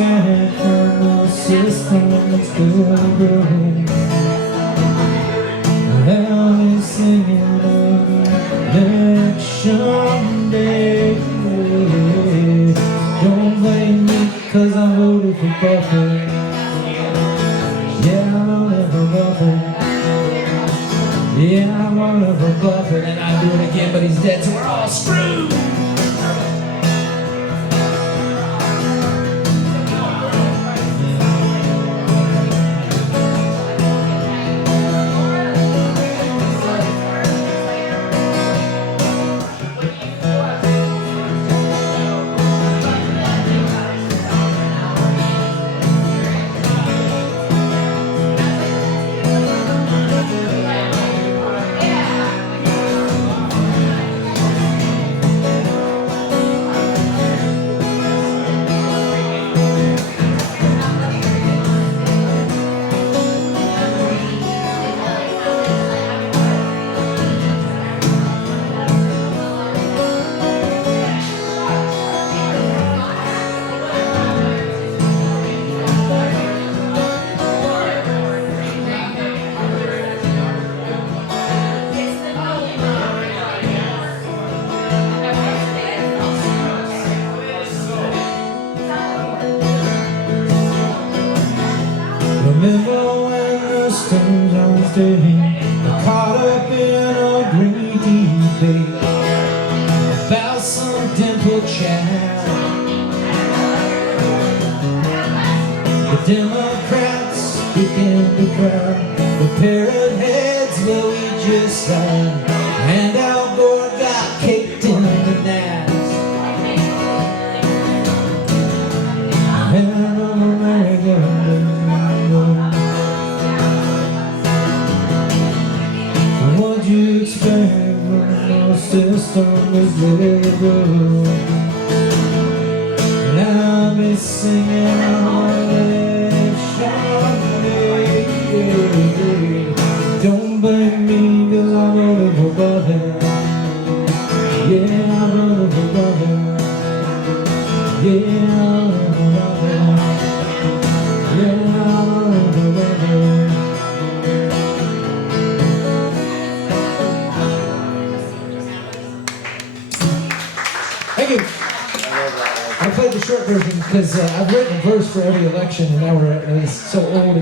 expand from the system that's still growing. Help me singing on election day. Don't blame me 'cause I voted for Buffett. Yeah, I voted for Buffett. Yeah, I voted for Buffett. And I do it again, but he's dead, so we're all screwed. Remember when the stones on stage were caught up in a greedy debate about some dimple child. The Democrats began to cry with parrot heads where we just signed, and Al Gore got kicked in the nuts. And I'm American. What'd you expect when the system was liberal? And I'll be singing on election day. Don't blame me 'cause I voted for Buffett. Yeah, I voted for Buffett. Yeah, I voted for Buffett. Yeah, I voted for Buffett. Thank you. I played the short version because I've written a verse for every election, and now it's so old.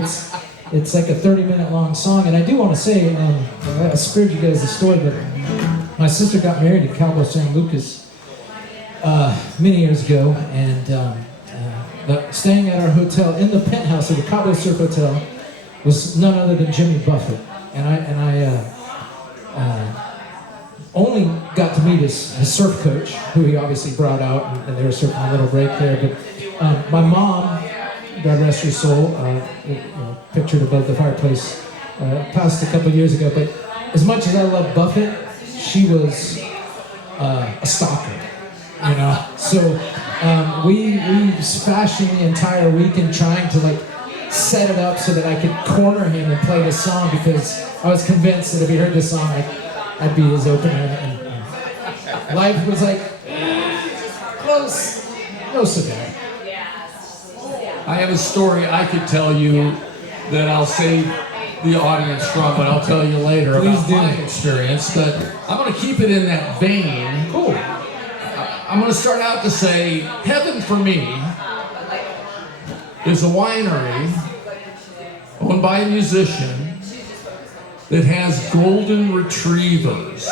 It's like a 30-minute long song. And I do want to say, I spared you guys the story, but my sister got married in Cabo San Lucas many years ago, and staying at our hotel in the penthouse of the Cabo Surf Hotel was none other than Jimmy Buffett, and I only got to meet his surf coach, who he obviously brought out, and they were surfing a little break there. But my mom, God rest her soul, pictured above the fireplace, passed a couple years ago. But as much as I love Buffett, she was a stalker, you know. So we fashioned the entire weekend trying to set it up so that I could corner him and play this song, because I was convinced that if he heard this song, I'd be his opener, and life was close, no cigar. I have a story I could tell you that I'll save the audience from, but I'll tell you later about my experience. But I'm going to keep it in that vein. Cool. I'm going to start out to say, heaven for me is a winery owned by a musician that has golden retrievers.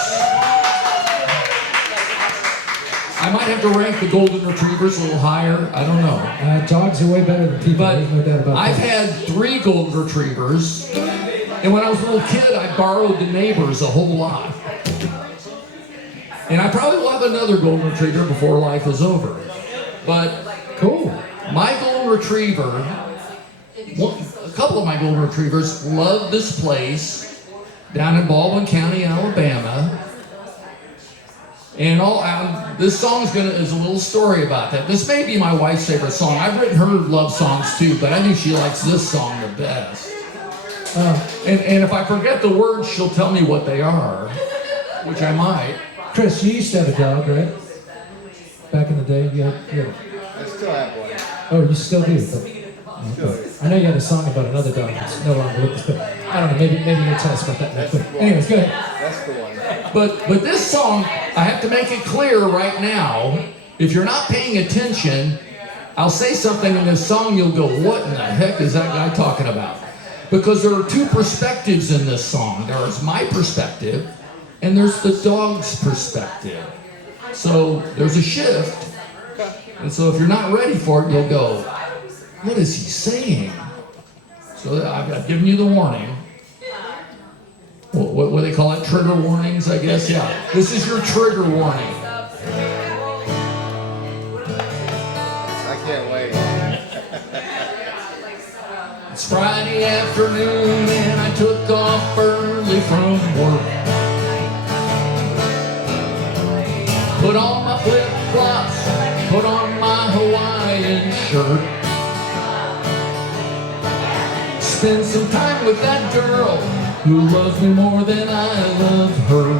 I might have to rank the golden retrievers a little higher. I don't know. Dogs are way better than people. But There's no doubt about that. I've had 3 golden retrievers, and when I was a little kid, I borrowed the neighbors a whole lot. And I probably will have another golden retriever before life is over. But Cool. my golden retriever, a couple of my golden retrievers love this place down in Baldwin County, Alabama. And this song's is a little story about that. This may be my wife's favorite song. I've written her love songs too, but I think she likes this song the best. And if I forget the words, she'll tell me what they are, which I might. Chris, you used to have a dog, right? Back in the day, you had I still have one. Oh, you still do? Okay. I know you had a song about another dog that's no longer with us, but I don't know, maybe you'll tell us about that next. But anyways, go ahead. That's the one. But this song, I have to make it clear right now, if you're not paying attention, I'll say something in this song, you'll go, what in the heck is that guy talking about? Because there are two perspectives in this song. There's my perspective, and there's the dog's perspective. So there's a shift. And so if you're not ready for it, you'll go, what is he saying? So I've given you the warning. What do they call it? Trigger warnings, I guess? Yeah. This is your trigger warning. I can't wait. It's Friday afternoon and I took off early from work. Put on my flip-flops, put on my Hawaiian shirt. Spend some time with that girl who loves me more than I love her.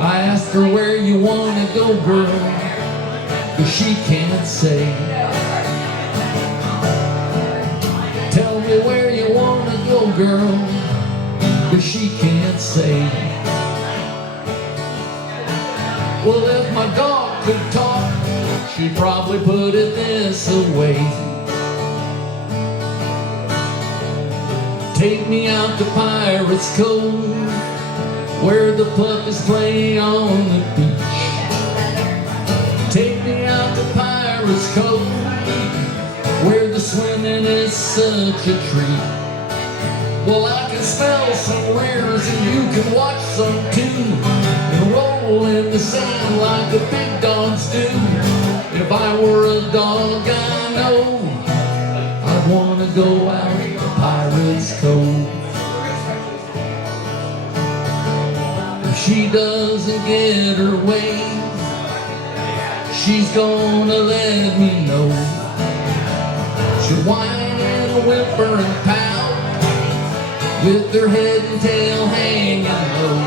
I asked her where you wanna go, girl, but she can't say. Tell me where you wanna go, girl, but she can't say. Well, if my dog could talk, she'd probably put it this away. Take me out to Pirates Cove, where the puppies play on the beach. Take me out to Pirates Cove, where the swimming is such a treat. Well, I can smell some rears and you can watch some too, and roll in the sand like the big dogs do. If I were a dog, I know I'd want to go out to Pirates Cove. If she doesn't get her way, she's gonna let me know. She'll whine and whimper and pout, with her head and tail hanging low.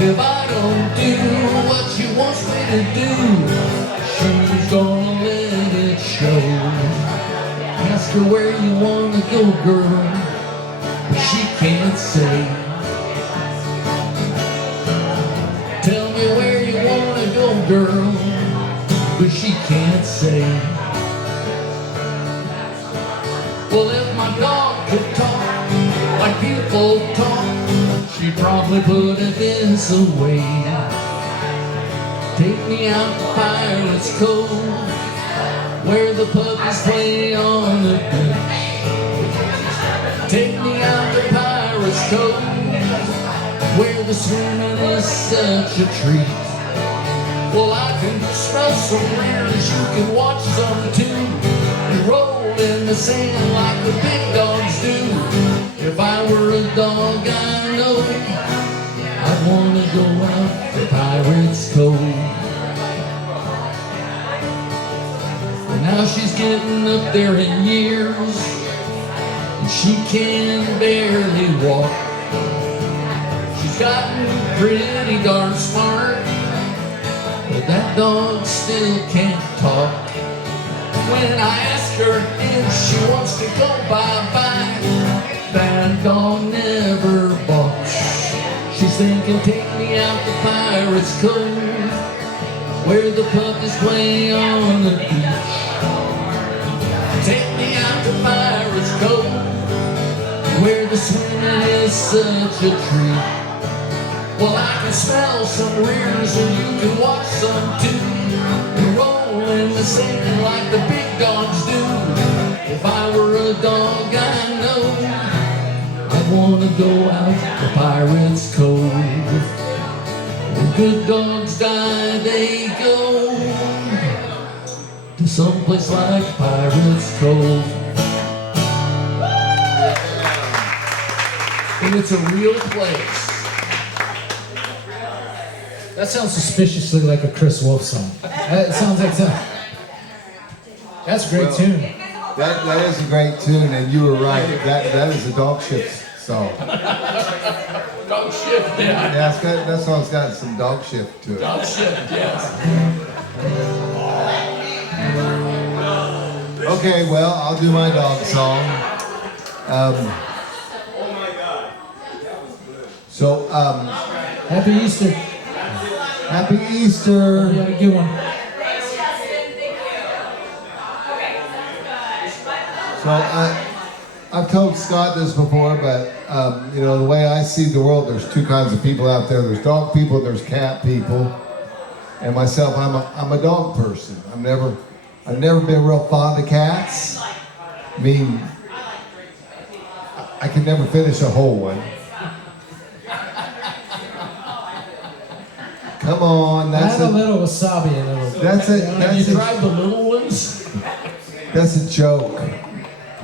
If I don't do what she wants me to do, she's gonna let it show. Ask her where you wanna go, girl, but she can't say. Tell me where you wanna go, girl, but she can't say. Well, if my dog could talk like people talk, she'd probably put it this away. Take me out to Pirates Cove, where the puppies play on the beach. Take me out to Pirates Cove, where the swimming is such a treat. Well, I can smell some rears, you can watch some too, and roll in the sand like the big dogs do. If I were a dog, I know I'd want to go out to Pirates Cove. And now she's getting up there in years, and she can barely walk. She's gotten pretty darn smart, but that dog still can't talk. When I ask her if she wants to go bye-bye, that dog never balks. She's thinking, take me out to Pirates Cove, where the puppies play on the beach. Take me out to Pirates Cove, where the swimming is such a treat. Well, I can smell some rears and you can watch some too, and roll in the sand like the big dogs do. If I were a dog, I know I'd want to go out to Pirates Cove. When good dogs die, they go to someplace like Pirates Cove. And it's a real place. That sounds suspiciously like a Chris Wolf song. That sounds like that. That's a great tune. That is a great tune, and you were right. That is a dog shift song. Dog shift, yeah. Yeah, that song's got some dog shift to it. Dog shift, yes. Okay, well, I'll do my dog song. Happy Easter. Happy Easter. You had a good one. So I've told Scott this before, but you know, the way I see the world, there's two kinds of people out there. There's dog people, there's cat people. And myself, I'm a dog person. I've never been real fond of cats. I mean, I could never finish a whole one. Come on, Add a little wasabi in it. That's it. Have you tried the little ones? That's a joke.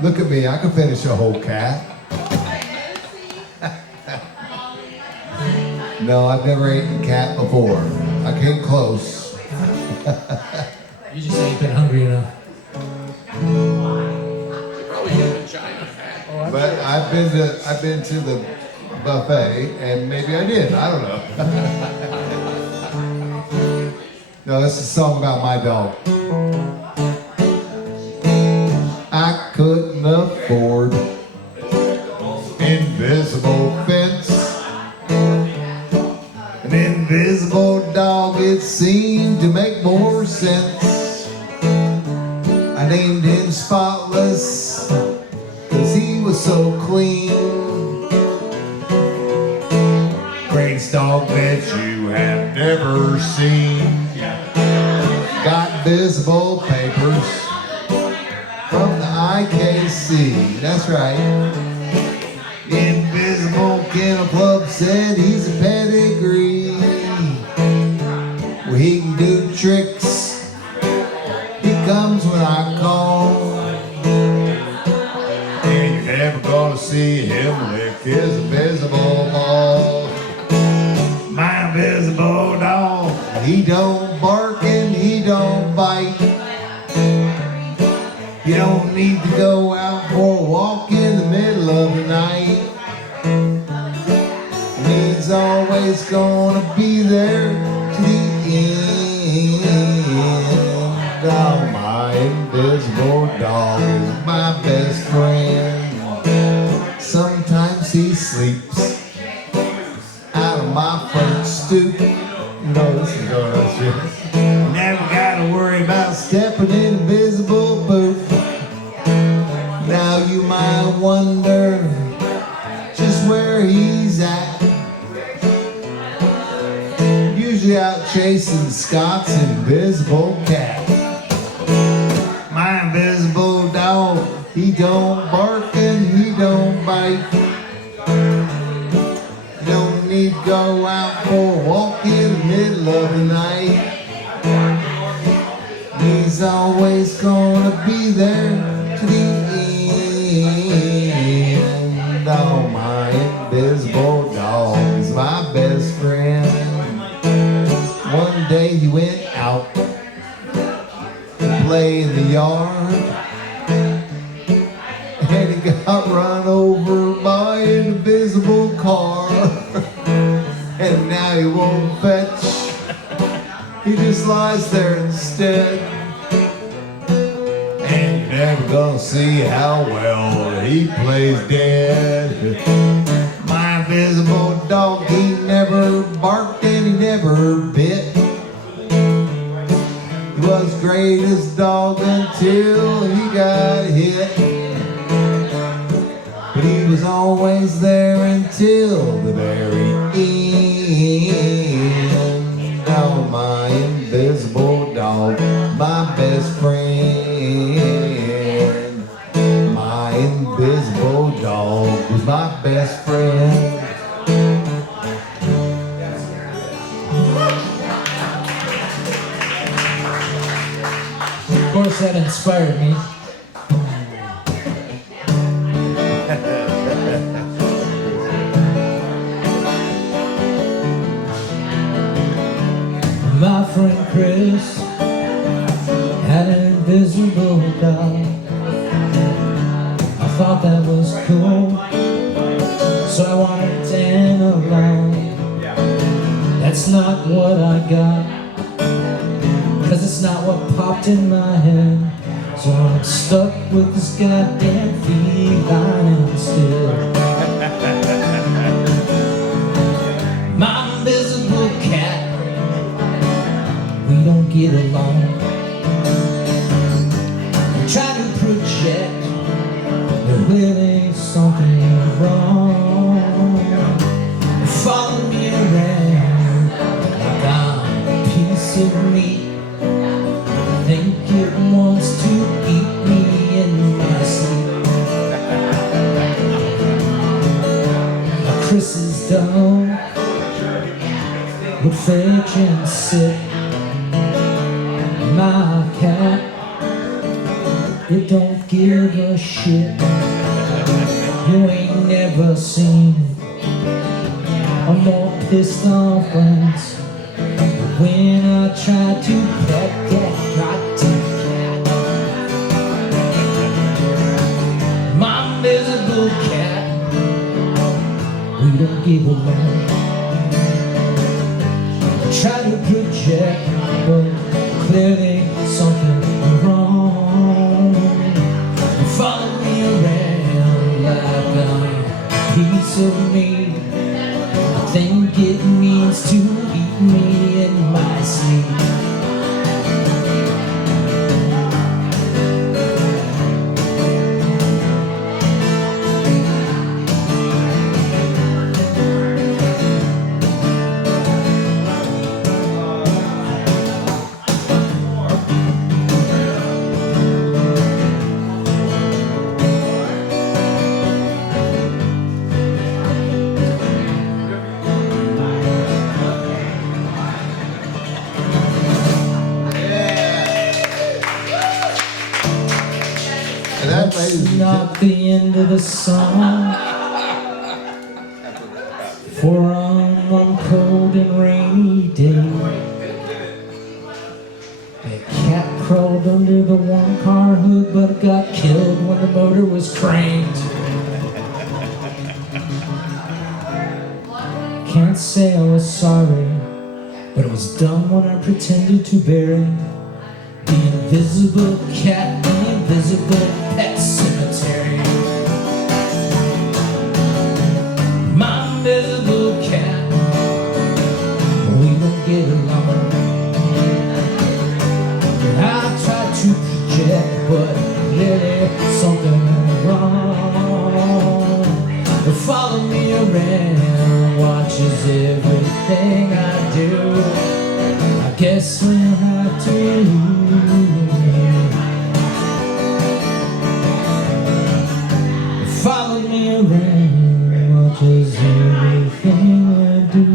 Look at me, I can finish a whole cat. No, I've never eaten cat before. I came close. You just ain't been hungry enough. Probably in China. But I've been to the buffet, and maybe I did. I don't know. No, this is a song about my dog. I couldn't afford invisible fence. An invisible dog, it seemed to make more sense. I named him Spotless, 'cause he was so clean. Greatest dog that you have never seen. Got visible papers from the IKC, that's right. Invisible Kennel Club said he's a pedigree. Well, he can do tricks. He comes when I call. And you're never gonna see him lick his invisible ball. My invisible dog, he don't bark and he don't bite. You don't need to go out for a walk in the middle of the night. And he's always gonna be there to the end. Oh, my invisible dog is my best friend. Sometimes he sleeps out of my front stoop. You know, this is going on shit. Never gotta worry about stepping in invisible poop. Now you might wonder just where he's at. Usually out chasing Scott's invisible cat. My invisible dog, he don't bark and he don't bite. You don't need to go out for a walk in the middle of the night. He's always gonna be there to the end. Oh, my invisible dog is my best friend. One day he went out to play in the yard, and he got run over by an invisible car. And now he won't fetch, he just lies there instead. And you're never gonna see how well he plays dead. My invisible dog, he never barked and he never bit. He was greatest dog until he got hit. But he was always there until the very end. Oh, my invisible dog, my best friend. My invisible dog was my best friend. Of course, that inspired me. My friend Chris had an invisible dog. I thought that was cool, so I wanted to analyze. That's not what I got, 'cause it's not what popped in my head. I'm stuck with this goddamn feline instead. My invisible cat, we don't get along. I try to project that really something wrong. Follow me around like I'm a piece of meat. Think it wants to eat me in my sleep. Chris is dumb, but fetch and sit. My cat, it don't give a shit. You ain't never seen I'm more pissed off once when I try to pet that goddamn cat. My invisible cat, we don't give along. I try to project, but clearly something wrong. You follow me around like a piece of meat. I think it means to eat me in my sleep. It's not the end of the song, for on one cold and rainy day, that cat crawled under the one-car hood, but it got killed when the motor was cranked. Can't say I was sorry, but it was dumb when I pretended to bury the invisible cat in the invisible pet cemetery. My invisible cat, we don't get along. I try to project, but clearly something wrong. They follow me around, watches everything I do. I guess we'll have to. Follow me around, watches everything I do.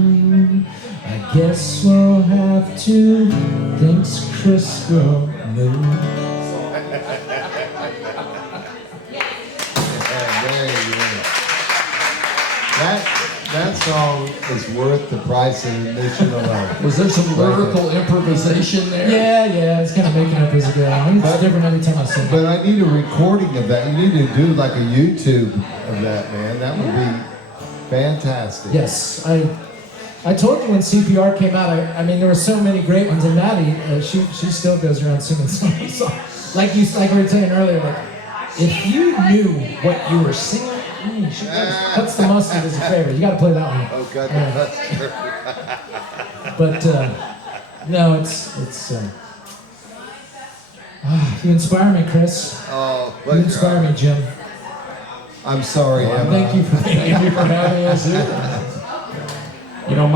I guess we'll have to. Thanks, Chris Earle. That song is worth the price of admission alone. Was there some lyrical improvisation there? Yeah, it's kind of making up as it goes. It's different every time I sing it. But I need a recording of that. You need to do like a YouTube of that, man. That would be fantastic. Yes, I told you when CPR came out, I mean, there were so many great ones, and Maddie, she still goes around singing some of the songs. Like we were saying earlier, like, if you knew what you were singing, she cuts the mustard as a favorite. You got to play that one. Oh, God, But no, it's you inspire me, Chris. Oh, You inspire me, Jim. I'm sorry, Emma. Thank you for having us here. You know,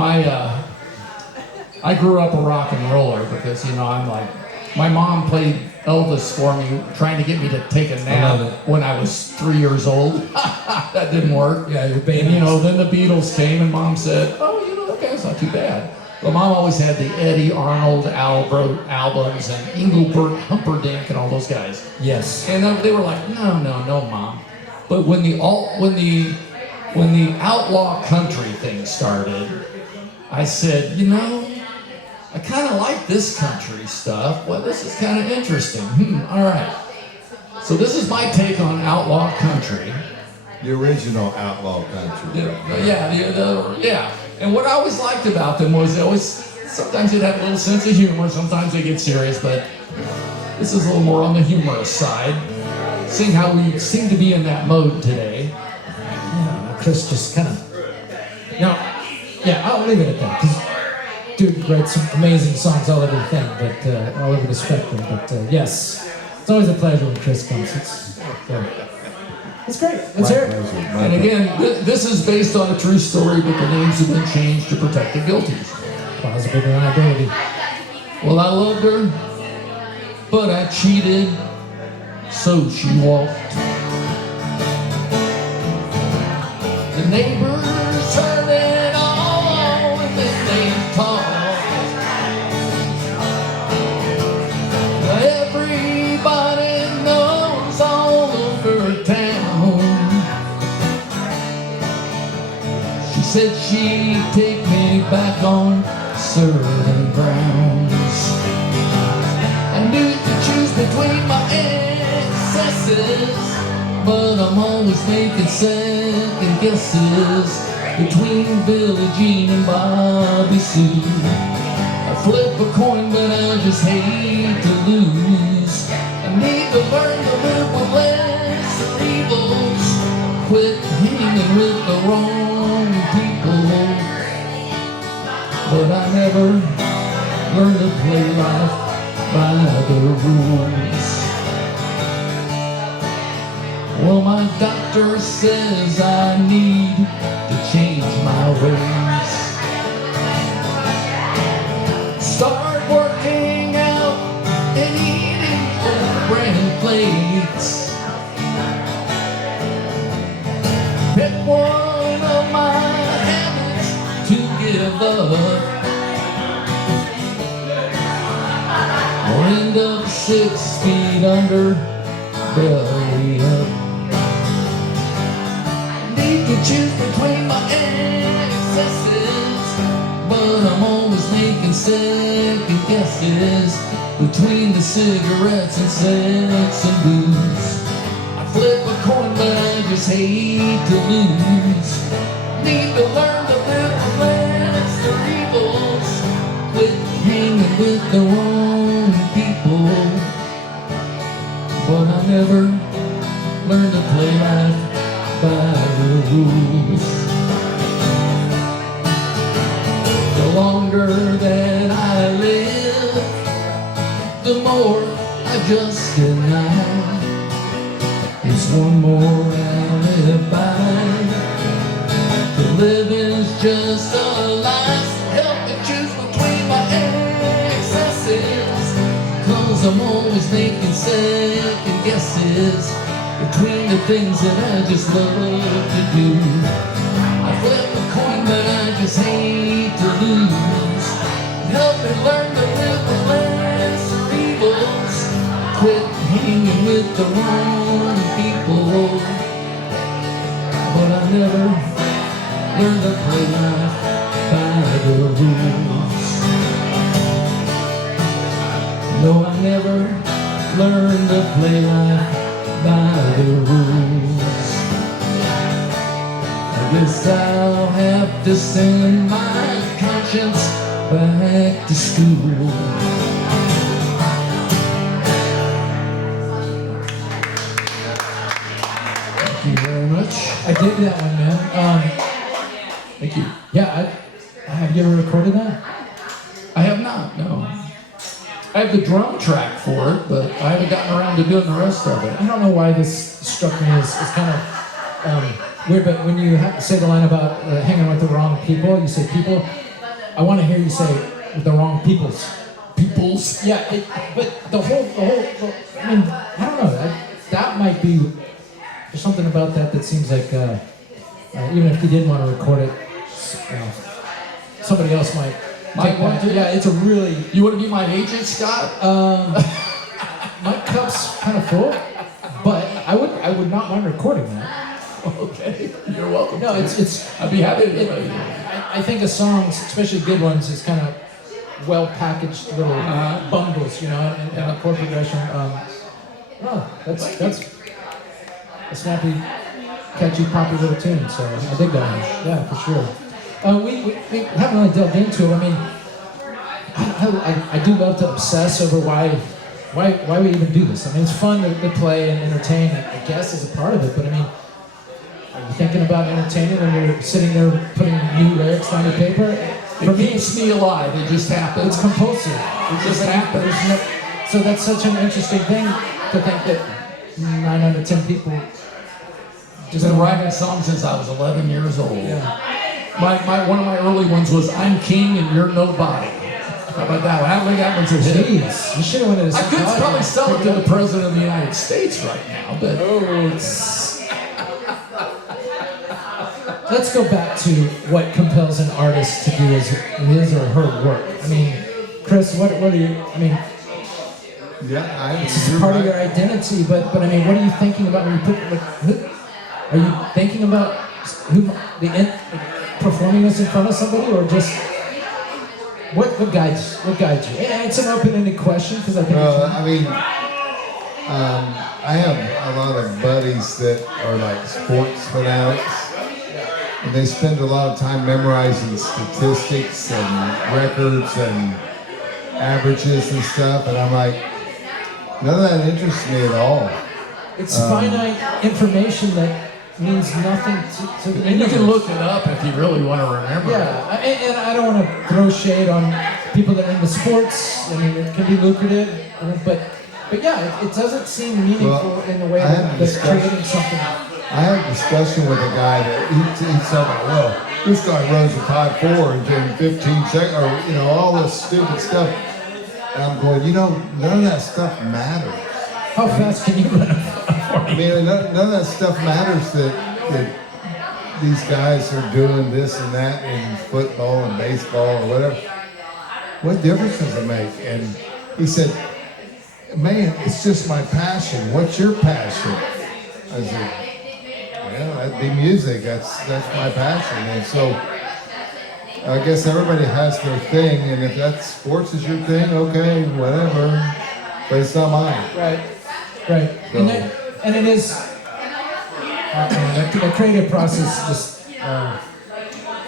I grew up a rock and roller because, you know, I'm like, my mom played Elvis for me, trying to get me to take a nap when I was 3 years old. That didn't work. Yeah, your baby. And, you know, then the Beatles came and Mom said, oh, you know, okay, it's not too bad. But Mom always had the Eddie Arnold albums and Engelbert Humperdinck and all those guys. Yes. And they were like, no, Mom. But when the outlaw country thing started, I said, you know, I kind of like this country stuff. Well, this is kind of interesting. All right. So this is my take on outlaw country. The original outlaw country. Yeah. And what I always liked about them was sometimes they'd have a little sense of humor, sometimes they get serious, but This is a little more on the humorous side. Seeing how we seem to be in that mode today. Yeah, Chris just kind of. No, yeah, I'll leave it at that. 'Cause dude writes some amazing songs all over the thing, but all over the spectrum. But yes, it's always a pleasure when Chris comes. It's great. Let's hear it. And again, this is based on a true story, but the names have been changed to protect the guilty. Plausible deniability. Well, I loved her, but I cheated, so she walked. The neighbors heard it all, and then they talked. Everybody knows all over town. She said she'd take me back on certain grounds. I knew to choose between my excesses, but I'm always making second guesses between Billie Jean and Bobby Sue. I flip a coin, but I just hate to lose. I need to learn to live with lesser evils, quit hanging with the wrong people. But I never learned to play life by the rules. Well, my doctor says I need to change my ways. Start working out and eating brand plates. Pick one of my habits to give up, or end up 6 feet under, belly up. Need to choose between my excesses, but I'm always making second guesses between the cigarettes and sex and booze. I flip a coin, but I just hate to lose. Need to learn to live with lesser evils, quit hanging with the wrong people. But I never learned to play life by the rules. The longer that I live, the more I just deny. It's one more alibi. To live is just a lie. So help me choose between my excesses, 'cause I'm always making second guesses between the things that I just love to do. I flip a coin, but I just hate to lose. Help me learn to live with lesser evils, quit hanging with the wrong people. But I never learned to play life by the rules. No, I never learned to play life by the rules. I guess I'll have to send my conscience back to school. Thank you very much. I dig that one, man. Thank you. Yeah, have you ever recorded that? I have not, no. I have the drum track for it, but I haven't gotten around to doing the rest of it. I don't know why this struck me as kind of weird, but when you say the line about hanging with the wrong people, you say people. I want to hear you say with the wrong peoples. Peoples? Yeah, but the whole, I mean, I don't know, that might be, there's something about that that seems like, even if you didn't want to record it, somebody else might want to. Yeah, it's a really... You want to be my agent, Scott? My cup's kind of full, but I would not mind recording that. Okay, you're welcome. No, it's. I'd be happy to. I think of songs, especially good ones, is kind of well-packaged little bundles, you know, and the chord progression. That's a snappy, catchy, poppy little tune. So I dig that one. Yeah, for sure. We haven't really delved into it. I mean, I do love to obsess over why why we even do this? I mean, it's fun to play and entertain, I guess, as a part of it, but I mean, are you thinking about entertaining when you're sitting there putting new lyrics on your paper? It keeps me alive. It just happens. It's compulsive. It just happens. So that's such an interesting thing to think that 9 out of 10 people Just been writing songs since I was 11 years old. Yeah. One of my early ones was "I'm King and You're Nobody." How about that one? I don't think that one's a hit. Jeez, you should have went to I could probably sell it to the President of the United States right now, but let's go back to what compels an artist to do his or her work. I mean, Chris, what are you? I mean, it's part of your identity, but I mean, what are you thinking about when you put? Are you thinking about performing this in front of somebody, or just what guides you? It's an open-ended question because I think. I mean, I have a lot of buddies that are like sports fanatics. And they spend a lot of time memorizing statistics and records and averages and stuff, and I'm like, none of that interests me at all. It's finite information that means nothing to the and you can look it up if you really want to remember. Yeah, and I don't want to throw shade on people that are into sports. I mean, it can be lucrative, but yeah, it doesn't seem meaningful in the way that creating something. I had a discussion with a guy that he said, well, this guy runs a 5.4 in 15 seconds, or, all this stupid stuff. And I'm going, none of that stuff matters. How fast can you run a 5.4? I mean, none of that stuff matters that these guys are doing this and that in football and baseball or whatever. What difference does it make? And he said, man, it's just my passion. What's your passion? I said, well, that'd be music. That's my passion. And so I guess everybody has their thing, and if that sports is your thing, okay, whatever. But it's not mine. Right. So, And it is the creative process. Just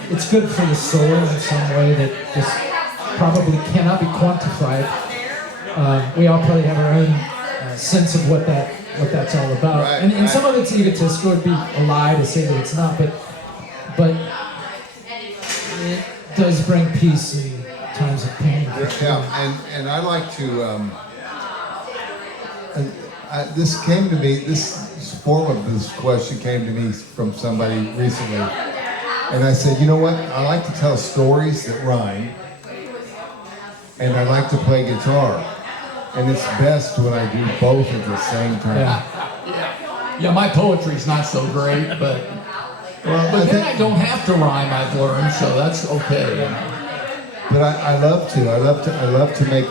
it's good for the soul in some way that just probably cannot be quantified. We all probably have our own sense of what that's all about. Right, and some of it's egotistical. It'd be a lie to say that it's not, but it does bring peace in times of pain. Yeah, and I like to. This came to me. This form of this question came to me from somebody recently, and I said, you know what? I like to tell stories that rhyme, and I like to play guitar. And it's best when I do both at the same time. Yeah, my poetry's not so great, but I don't have to rhyme. I've learned, so that's okay. But I love to. I love to make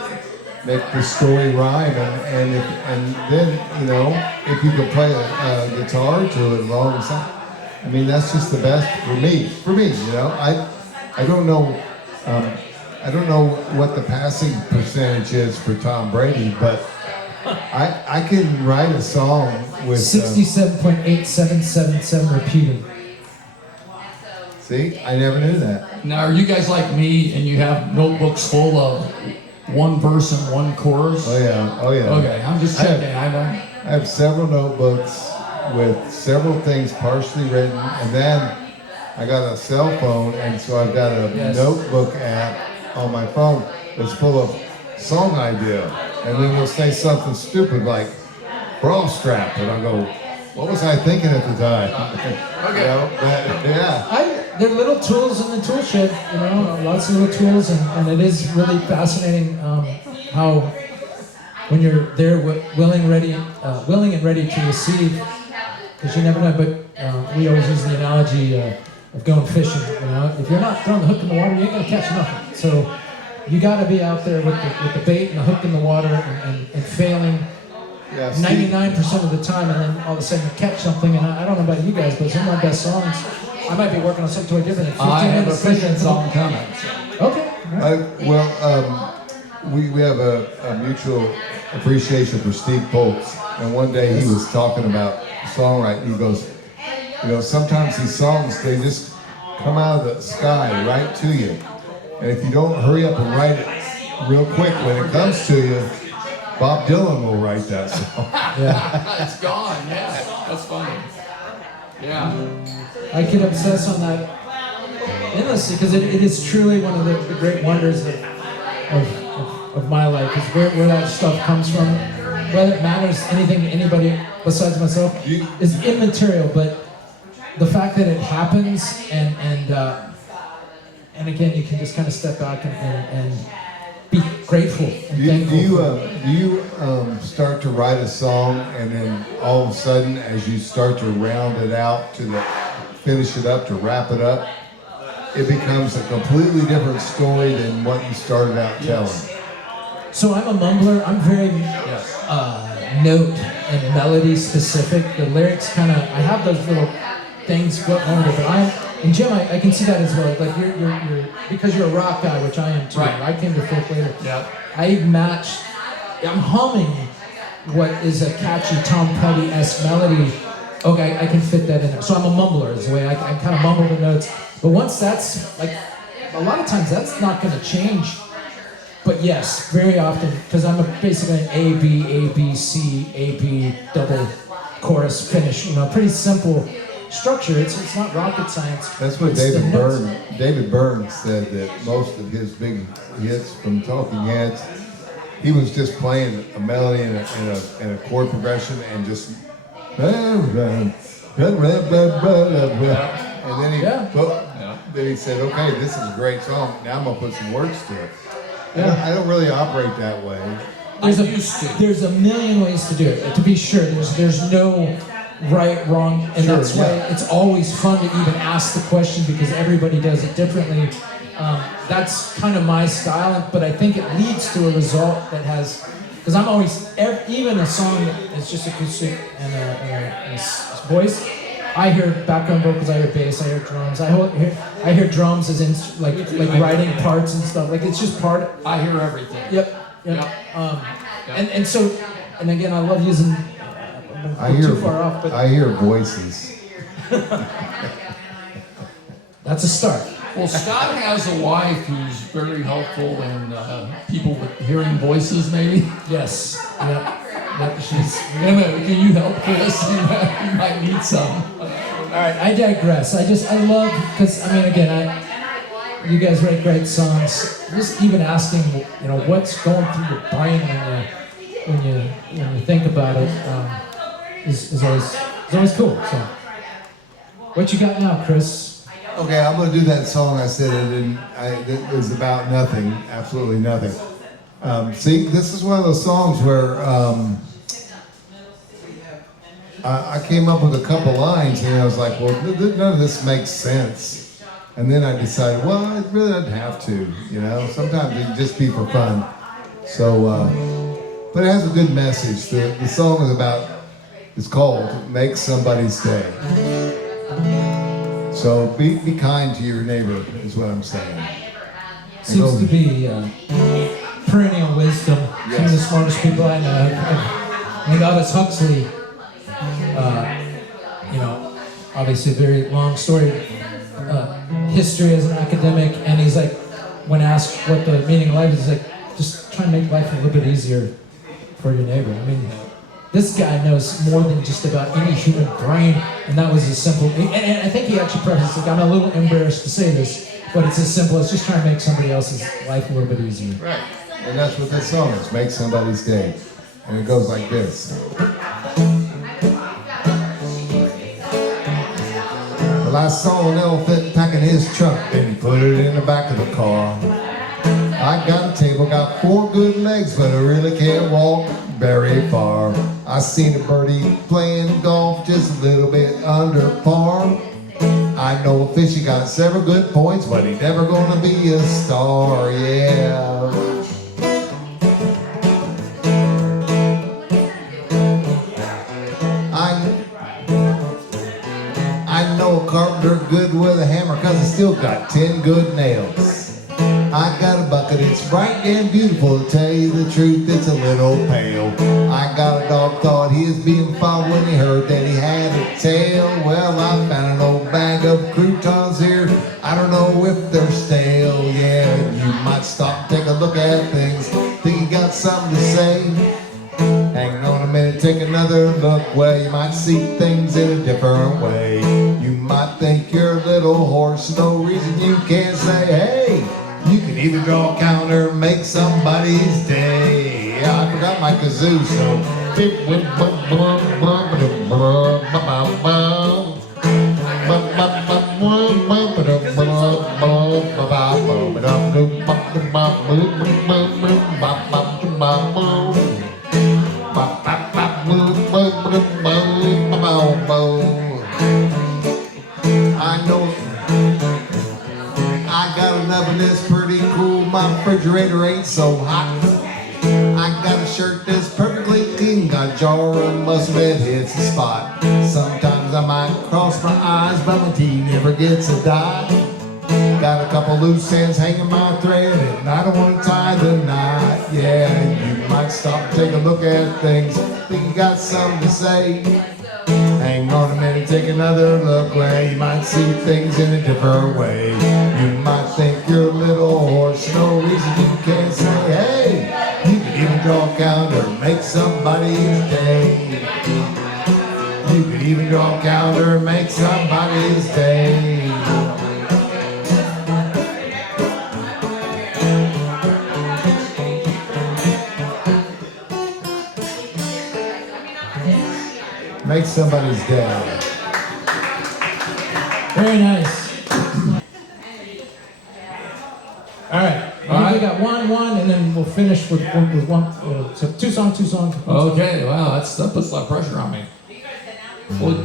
the story rhyme, and then if you can play a guitar to it alongside, I mean that's just the best for me. I don't know. I don't know what the passing percentage is for Tom Brady, but I can write a song with 67.8777 repeated. See, I never knew that. Now, are you guys like me and you have notebooks full of one verse and one chorus? Oh yeah. Okay, I'm just checking. I have several notebooks with several things partially written, and then I got a cell phone, and so I've got a notebook app on my phone that's full of song idea, and then we'll say something stupid like bra strap, and I'll go, what was I thinking at the time? There are little tools in the tool shed, lots of little tools, and it is really fascinating how when you're there willing and ready to receive, because you never know, but we always use the analogy of going fishing. If you're not throwing the hook in the water, you ain't gonna catch nothing. So you got to be out there with the bait and the hook in the water and failing 99% of the time, and then all of a sudden you catch something. And I don't know about you guys, but some of my best songs, I might be working on something totally different. I have a fishing song coming. Okay. We have a mutual appreciation for Steve Polk's, and one day he was talking about songwriting. He goes, sometimes these songs, they just come out of the sky right to you. And if you don't hurry up and write it real quick when it comes to you, Bob Dylan will write that song. Yeah. It's gone. Yeah, that's funny. Yeah. I could obsess on that endlessly because it is truly one of the great wonders of my life is where that stuff comes from. Whether it matters anything to anybody besides myself is immaterial, but the fact that it happens and again, you can just kind of step back and be grateful and thankful. Do you start to write a song and then all of a sudden, as you start to round it out finish it up, to wrap it up, it becomes a completely different story than what you started out telling? So I'm a mumbler. I'm very note and melody specific. The lyrics kind of, I have those little things going on, but and Jim, I can see that as well. Like you're because you're a rock guy, which I am too. Right. I came to folk later. Yeah. I'm humming what is a catchy Tom Petty-esque melody. Okay, I can fit that in there. So I'm a mumbler is the way I kind of mumble the notes. But once that's, like, a lot of times that's not going to change. But yes, very often, because I'm basically an A, B, C, A, B, double chorus finish. Pretty simple structure. It's not rocket science. That's what David Byrne said, that most of his big hits from Talking Heads, he was just playing a melody and a chord progression and just and then he said, okay, this is a great song. Now I'm gonna put some words to it. I don't really operate that way. There's a million ways to do it. To be sure, there's no right, wrong, and that's why it's always fun to even ask the question because everybody does it differently. That's kind of my style, but I think it leads to a result that has, because I'm always, even a song that is just acoustic and a voice, I hear background vocals, I hear bass, I hear drums, I hear drums as in like writing parts and stuff. Like it's just part. I hear everything. Yep. And so, and again, I love using. Too far off, but I hear voices. That's a start. Well, Scott has a wife who's very helpful and people with hearing voices, maybe. Yes. Can you help Chris? You might need some. All right, I digress. I love, because you guys write great songs. Just even asking, what's going through your brain when you think about it is always cool. So, what you got now, Chris? Okay, I'm gonna do that song I said it was about nothing, absolutely nothing. See, this is one of those songs where I came up with a couple lines and I was like, well, none of this makes sense. And then I decided, well, it really doesn't have to, Sometimes it can just be for fun. So, but it has a good message. The song is called "Make Somebody's Day." So be kind to your neighbor, is what I'm saying. Seems to be perennial wisdom. Some of the smartest people I know. I think Aldous Huxley, obviously a very long story, history as an academic, and he's like, when asked what the meaning of life is, he's like, just try and make life a little bit easier for your neighbor. I mean, this guy knows more than just about any human brain, and that was as simple. And I think he actually prefaced, like, I'm a little embarrassed to say this, but it's as simple as just trying to make somebody else's life a little bit easier. Right. And that's what this song is, Make Somebody's Day. And it goes like this. Well, I saw an elephant packing his trunk, then he put it in the back of the car. I got a table, got 4 good legs, but I really can't walk very far. I seen a birdie playing golf just a little bit under par. I know a fish, he got several good points, but he never gonna be a star, yeah. I know a carpenter good with a hammer, cause he still got 10 good nails. I got a bucket, it's bright and beautiful, to tell you the truth, it's a little pale. I got a dog, thought he was being fouled when he heard that he had a tail. Well, I found an old bag of croutons here, I don't know if they're stale. Yeah, you might stop and take a look at things, think you got something to say. take another look, well, you might see things in a different way. You might think you're a little horse, no reason you can't say, hey. You can even draw a counter, make somebody's day. Yeah, I forgot my kazoo, so. I know I got an oven that's pretty cool, my refrigerator ain't so hot. I got a shirt that's perfectly clean, got jar of mustard that hits the spot. Sometimes I might cross my eyes, but my tea never gets a dot. Got a couple loose ends hanging my thread, and I don't want to tie the knot. Yeah, you might stop and take a look at things, think you got something to say. Hang on a minute, take another look, where you might see things in a different way. You might think you're a little horse, no reason you can't say, hey. You can even draw a counter, make somebody's day. You can even draw a counter, make somebody's day. Make somebody's day. Very nice. All right. I think we got one, and then we'll finish with one. So two songs. Okay, wow, that puts a lot of pressure on me. Well,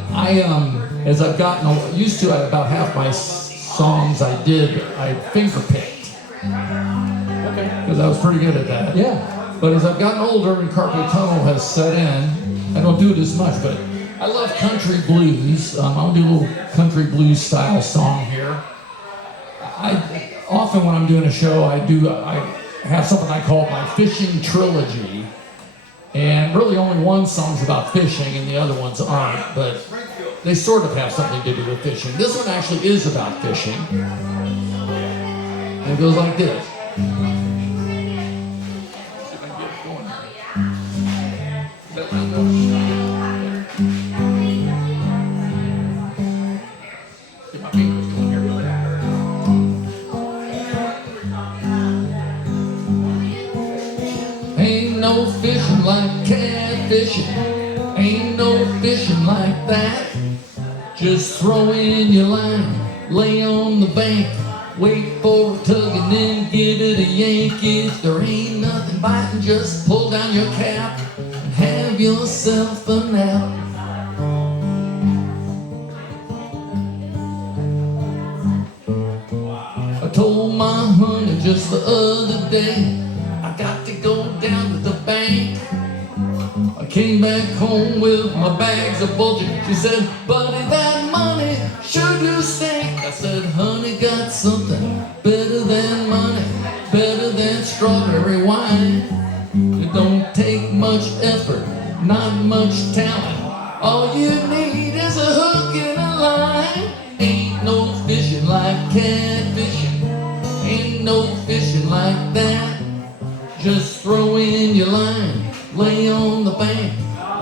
as I've gotten used to it, about half my songs I fingerpicked. Okay. Because I was pretty good at that. Yeah. But as I've gotten older and carpal tunnel has set in, I don't do it as much, but I love country blues. I'll do a little country blues style song here. Often when I'm doing a show, I have something I call my fishing trilogy. And really only one song's about fishing and the other ones aren't, but they sort of have something to do with fishing. This one actually is about fishing. And it goes like this. Ain't no fishing like catfishing. Ain't no fishing like that. Just throw in your line, lay on the bank, wait for a tug and then give it a yank. If there ain't nothing biting, just pull down your cap and have yourself a nap. I told my honey just the other day, I got to go down to the bank. I came back home with my bags of bulging. She said, buddy, that money sure do stink. I said, honey, got something better than money, better than strawberry wine. It don't take much effort, not much talent. All you need is a hook and a line. Ain't no fishing like catfishing. Ain't no fishing like that. Just throw in your line, lay on the bank,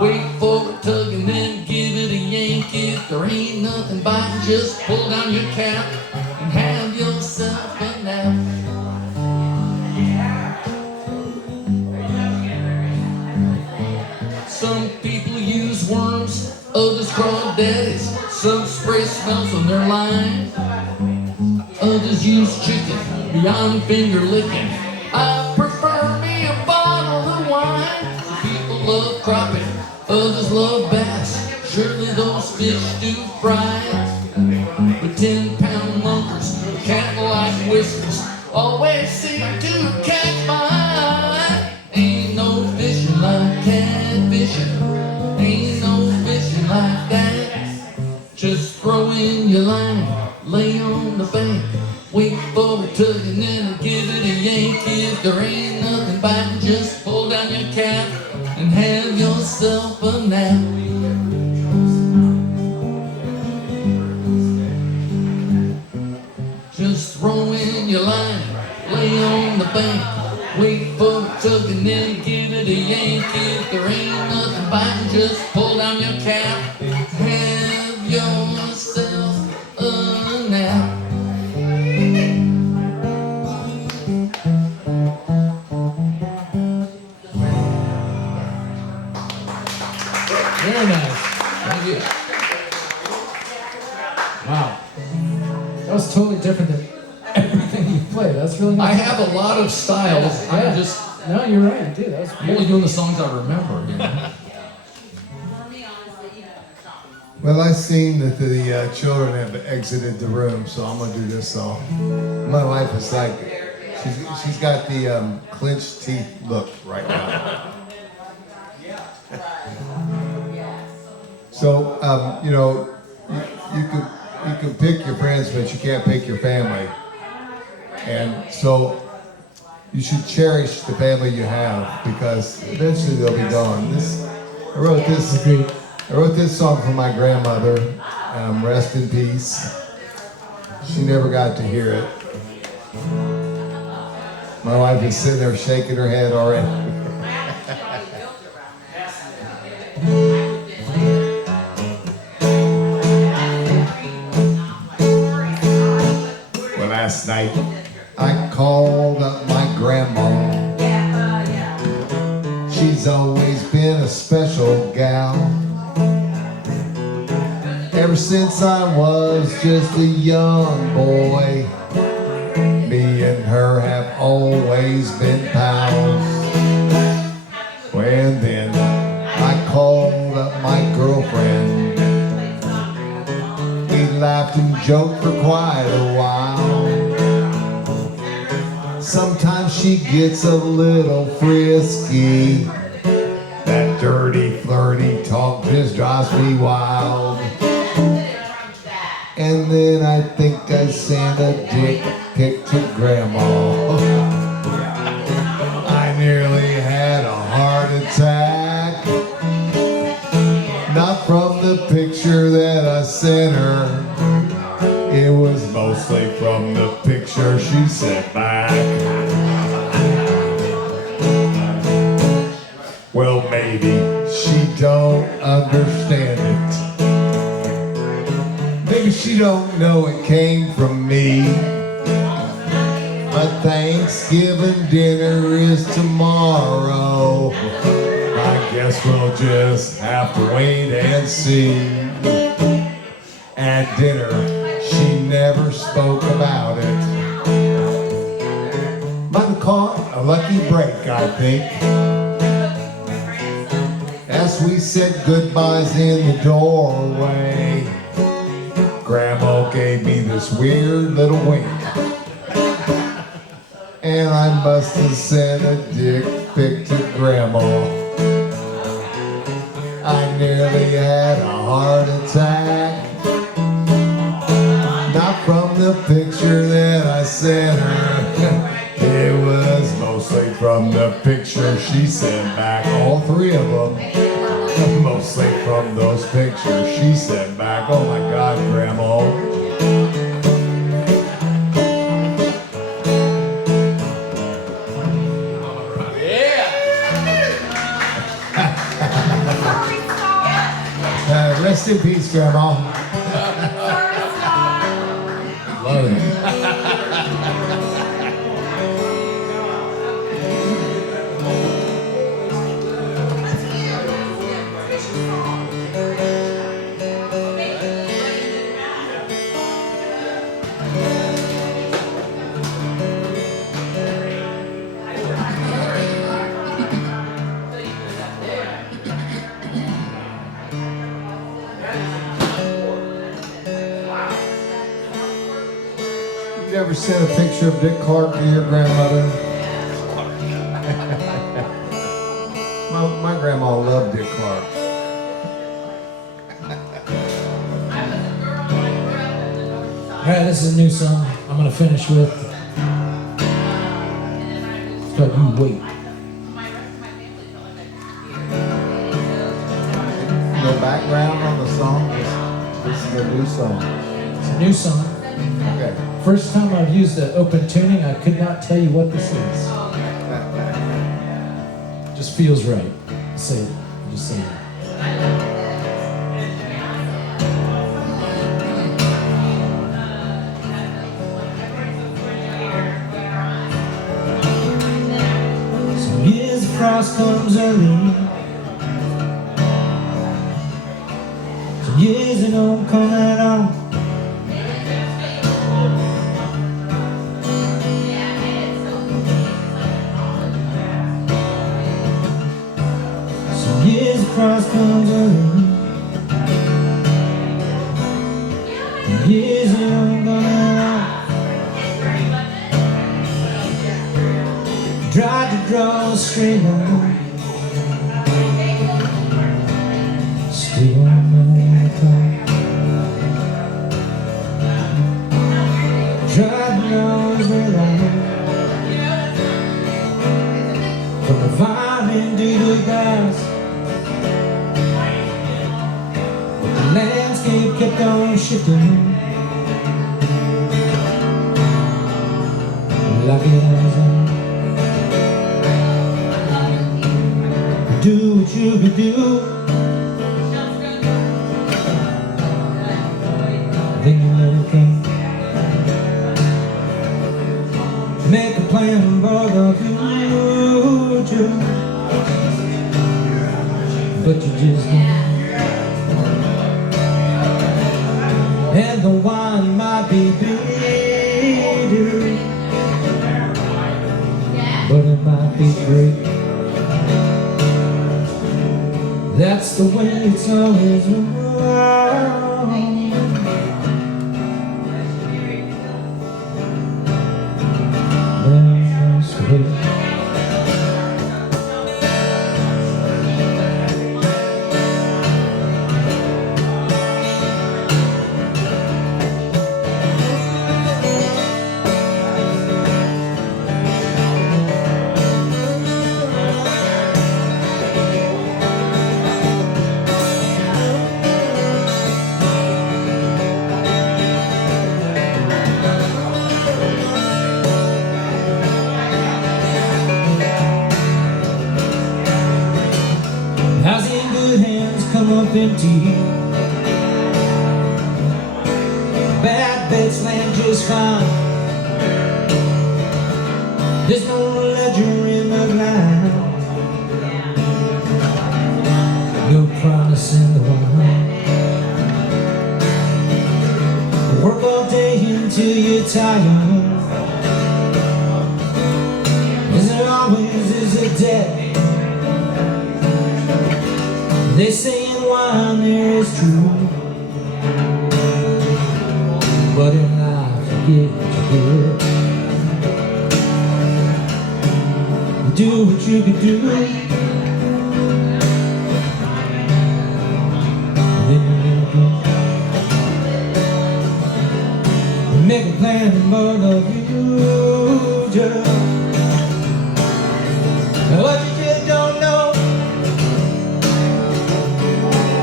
wait for a tug and then give it a yank. If there ain't nothing biting, just pull down your cap and have yourself a nap. Some people use worms, others crawdaddies. Some spray smells on their line. Others use chicken beyond finger licking. I prefer me a bottle of wine. People love crappie, others love bass. Surely those fish do fry. But 10-pound lunkers, cat-like whiskers, always seem to catch my eye. Ain't no fishing like catfishing. Ain't no fishing like that. Just throw in your line, lay on the bank, wait for a tug and then give it a yank. If there ain't nothing biting, just pull down your cap and have yourself a nap. Just throw in your line, lay on the bank, Wait for the truck and then give it a yank. If there ain't nothing biting, just pull down your cap. Have yourself a nap. Very nice. Thank you. Wow. That was totally different than everything you played. That's really nice. I have a lot of styles. Yeah. I'm just No, you're right, dude. That was I'm only doing the songs I remember. You know? Well, I've seen that the children have exited the room, so I'm gonna do this song. My wife is like, she's got the clenched teeth look right now. So you know, you can pick your friends, but you can't pick your family. And so you should cherish the family you have, because eventually they'll be gone. I wrote this song for my grandmother. Rest in peace. She never got to hear it. My wife is sitting there shaking her head already. Well, last night I called up my grandma. She's always been a special gal. Ever since I was just a young boy, me and her have always been pals. When then I called up my girlfriend. We laughed and joked for quite a while. Sometimes she gets a little frisky. That dirty, flirty talk just drives me wild. And then I think I sent a dick pic to Grandma. I nearly had a heart attack. Not from the picture that I sent her. It was mostly from the picture she sent back. Well, maybe she don't understand it. Maybe she don't know it came from me. But Thanksgiving dinner is tomorrow. I guess we'll just have to wait and see. At dinner, she never spoke about it. Might have caught a lucky break, I think. As we said goodbyes in the doorway, Grandma gave me this weird little wink. And I must have sent a dick pic to Grandma. I nearly had a heart attack. Not from the picture that I sent her. It was mostly from the picture she sent back. All three of them. Mostly from those pictures she sent back. Oh my God, Grandma. Rest in peace, Grandma. Love it. You ever sent a picture of Dick Clark to your grandmother? my grandma loved Dick Clark. Alright, this is a new song I'm gonna finish with. It's called You Wait. No background on the song? This is a new song. It's a new song. Okay. First time I've used the open tuning, I could not tell you what this is. just feels right. Say it. Just say it. Some years the frost comes early. Some years it don't come at all. Years the frost comes early. Years it don't come at all. Tried to draw a straight line. Still don't know the call. Tried to draw a straight line. From the vine into the grass. The landscape kept on shifting like it has. Do what you could do, then you let it go. Make a plan for the future, but you just can't. And the wine might be bitter, but it might be great. That's the way it's always wrong. That's the way. House in good hands come up empty. Bad bets land just fine. There's no ledger in the line. No promise in the wine. Work all day until you're tired. Is there always is a debt? They say in wine there is truth, but in life you get what you get. Do what you could do, then you let it go. Make a plan for the future, what you just don't know.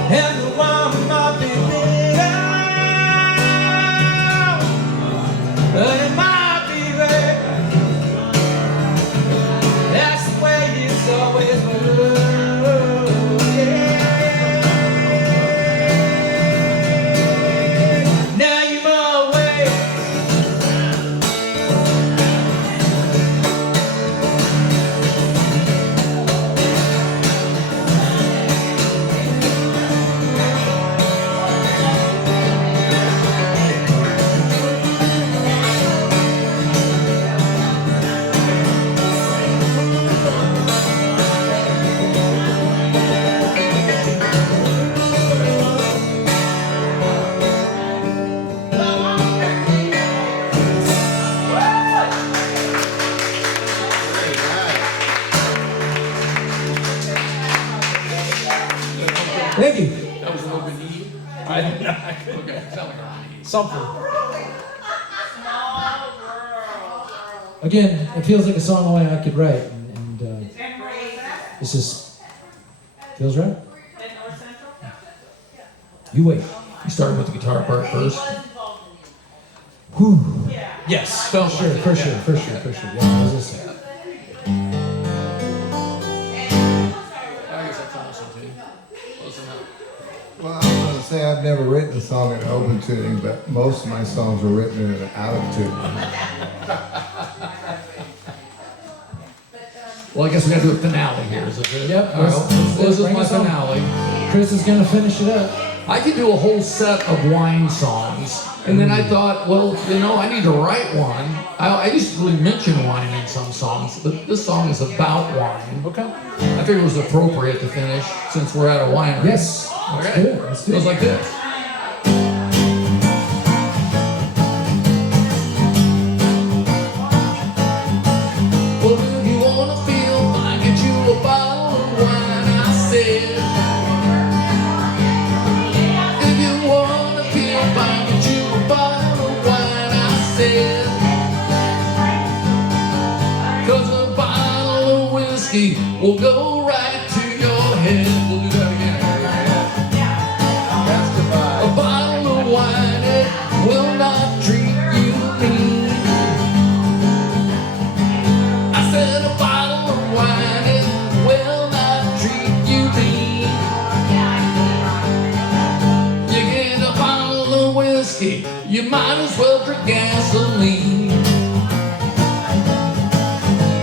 And the wine might be bitter, but it might be red. That's the way it's always been. Yeah. Now you're my way. Thank you. That was an open knee. I did not. Okay, sound like a knee. Something. Again, it feels like a song only I could write, and it's just feels right. You wait. You started with the guitar part first. Whew. Yes. For sure. Yeah, what was this? say I've never written a song in open tuning, but most of my songs were written in an out of tune. Well, I guess we got to do a finale here. Is it good? Yep. All right, this is Bring my us home. finale. Chris is gonna finish it up. I could do a whole set of wine songs, and then I thought, well, you know, I need to write one. I usually mention wine in some songs, but this song is about wine. Okay. I figured it was appropriate to finish since we're at a winery. Yes. Okay. Let's do it. Let's do Goes it. like this. Well, if you wanna feel fine, get you a bottle of wine, I said. If you wanna feel fine, get you a bottle of wine, I said. 'Cause a bottle of whiskey will go right to your head. We'll do that again. A bottle of wine, it will not treat you mean. I said a bottle of wine, it will not treat you mean. You get a bottle of whiskey, you might as well drink gasoline.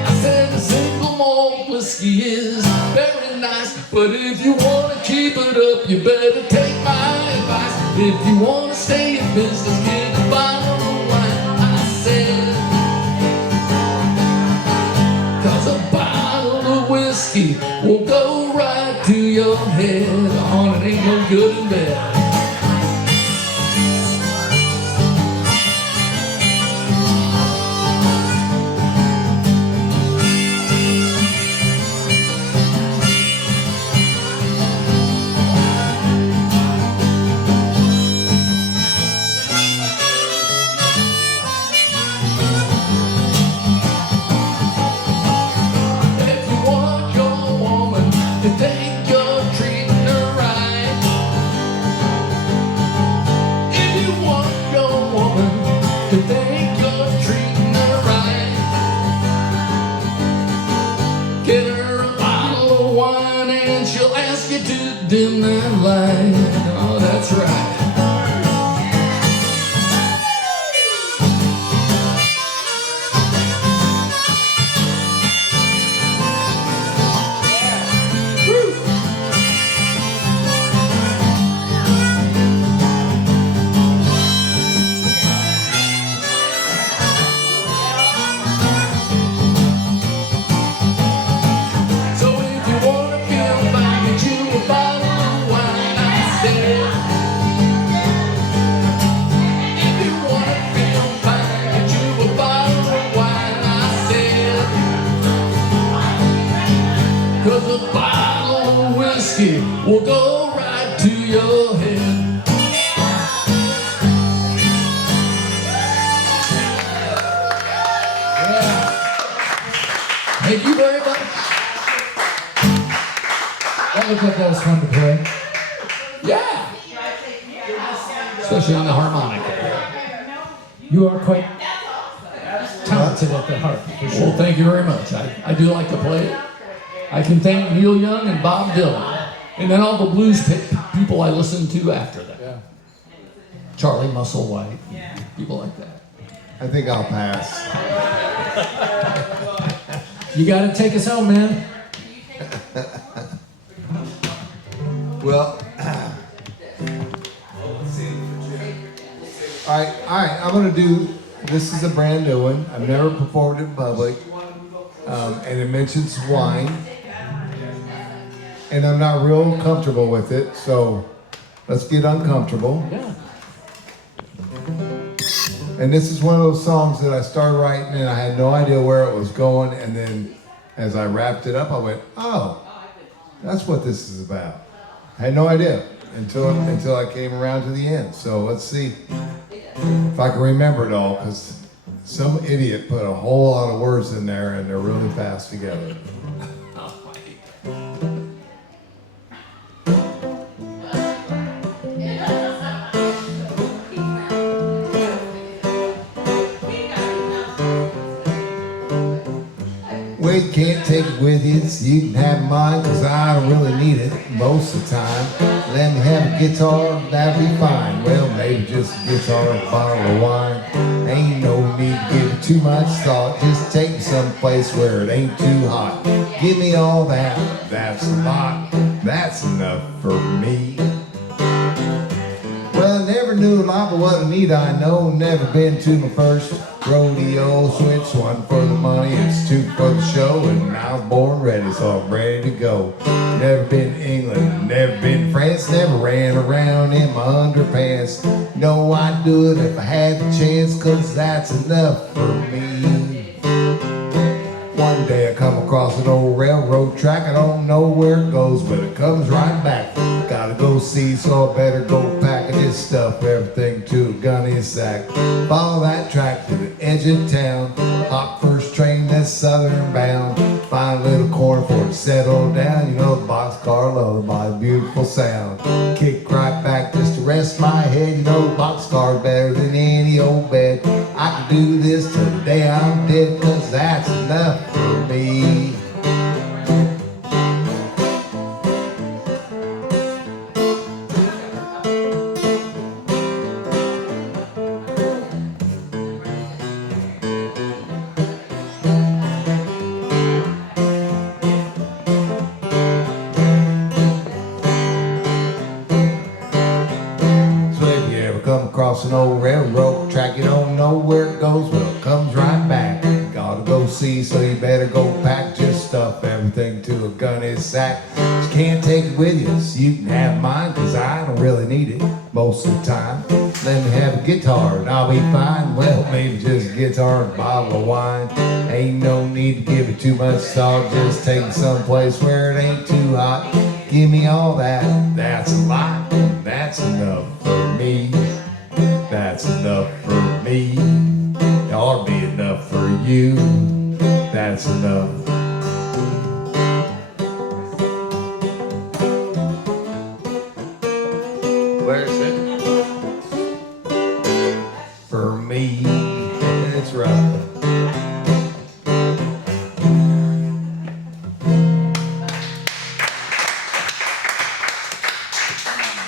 I said a single malt whiskey is very nice, but if you want to keep it up, you better take my advice. If you want to stay in business, get a bottle of wine, I said. 'Cause a bottle of whiskey will go right to your head. On it ain't no good in bed. If you want your woman to think you're treating her right, if you want your woman to think you're treating her right, get her a bottle of wine and she'll ask you to dim that light. Oh, that's right. So if you wanna feel fine, get you a bottle of wine, I said. If you wanna feel fine, get you a bottle of wine, I said. 'Cause a bottle of whiskey will go right to your head. Yeah. Thank you very much. That looked like that was fun to play. Yeah. Especially on the harmonica. You are quite talented at the harp, for Well, sure. thank you very much. I do like to play it. I can thank Neil Young and Bob Dylan, and then all the blues people I listened to after that. Yeah. Charlie Musselwhite, people like that. I think I'll pass. You gotta take us home, man. Well, all right, I'm gonna do, this is a brand new one. I've never performed it in public. And it mentions wine. And I'm not real comfortable with it, so let's get uncomfortable. Yeah. And this is one of those songs that I started writing and I had no idea where it was going. And then as I wrapped it up, I went, oh, that's what this is about. I had no idea until I came around to the end. So let's see if I can remember it all, because some idiot put a whole lot of words in there and they're really fast together. Wait, can't take it with you, so you can have mine, cause I don't really need it most of the time. Let me have a guitar, that'd be fine. Well, maybe just a guitar and a bottle of wine. Ain't no need to give it too much thought. Just take me someplace where it ain't too hot. Give me all that, that's a lot. That's enough for me. Well, I never knew a lot, but what I need I know. Never been to my first rodeo. Switch one for the money, it's two for the show. And I was born ready, so I'm ready to go. Never been to England, never been to France. Never ran around in my underpants. No, I'd do it if I had the chance, cause that's enough for me. One day I come across an old railroad track. I don't know where it goes, but it comes right back. Gotta go see, so I better go packing this stuff, everything to a gunny sack. Follow that track to the edge of town. Hop first train that's southern bound. Find a little corner for it to settle down. You know the boxcar lullaby, by beautiful sound. Kick right back just to rest my head. You know the boxcar's better than any old bed. I can do this till the day I'm dead, cause that's enough for me. Across an old railroad track, you don't know where it goes, well it comes right back. Gotta go see, so you better go pack. Just stuff everything to a gunny sack. You can't take it with you, so you can have mine, cause I don't really need it most of the time. Let me have a guitar and I'll be fine. Well, maybe just a guitar and a bottle of wine. Ain't no need to give it too much thought. Just take it someplace where it ain't too hot. Give me all that, that's a lot. That's enough for me. That's enough for me. It ought to be enough for you. That's enough. Where is it? For me. That's right.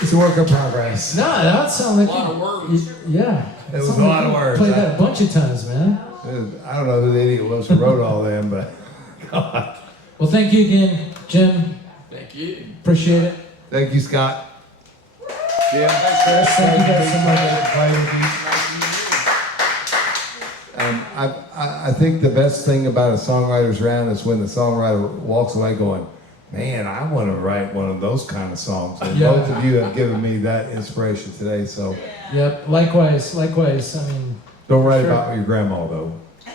It's a work in progress. No, that sounds like A lot of words. Yeah. It was a lot of words. Played that a bunch of times, man. I don't know who the idiot was who wrote all them, but God. Well, thank you again, Jim. Thank you. Appreciate it. Thank you, Scott. Jim, Thank you guys so much. I think the best thing about a songwriter's round is when the songwriter walks away going, man, I want to write one of those kind of songs. And Yeah. both of you have given me that inspiration today, so Yep, likewise. I mean, don't write Sure. about your grandma, though.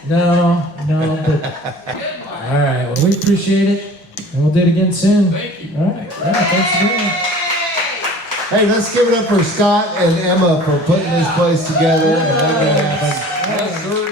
no, but all right. Well, we appreciate it, and we'll do it again soon. Thank you. All right. Yeah, thanks again. Hey, let's give it up for Scott and Emma for putting this place together and making it happen. Yes, sir.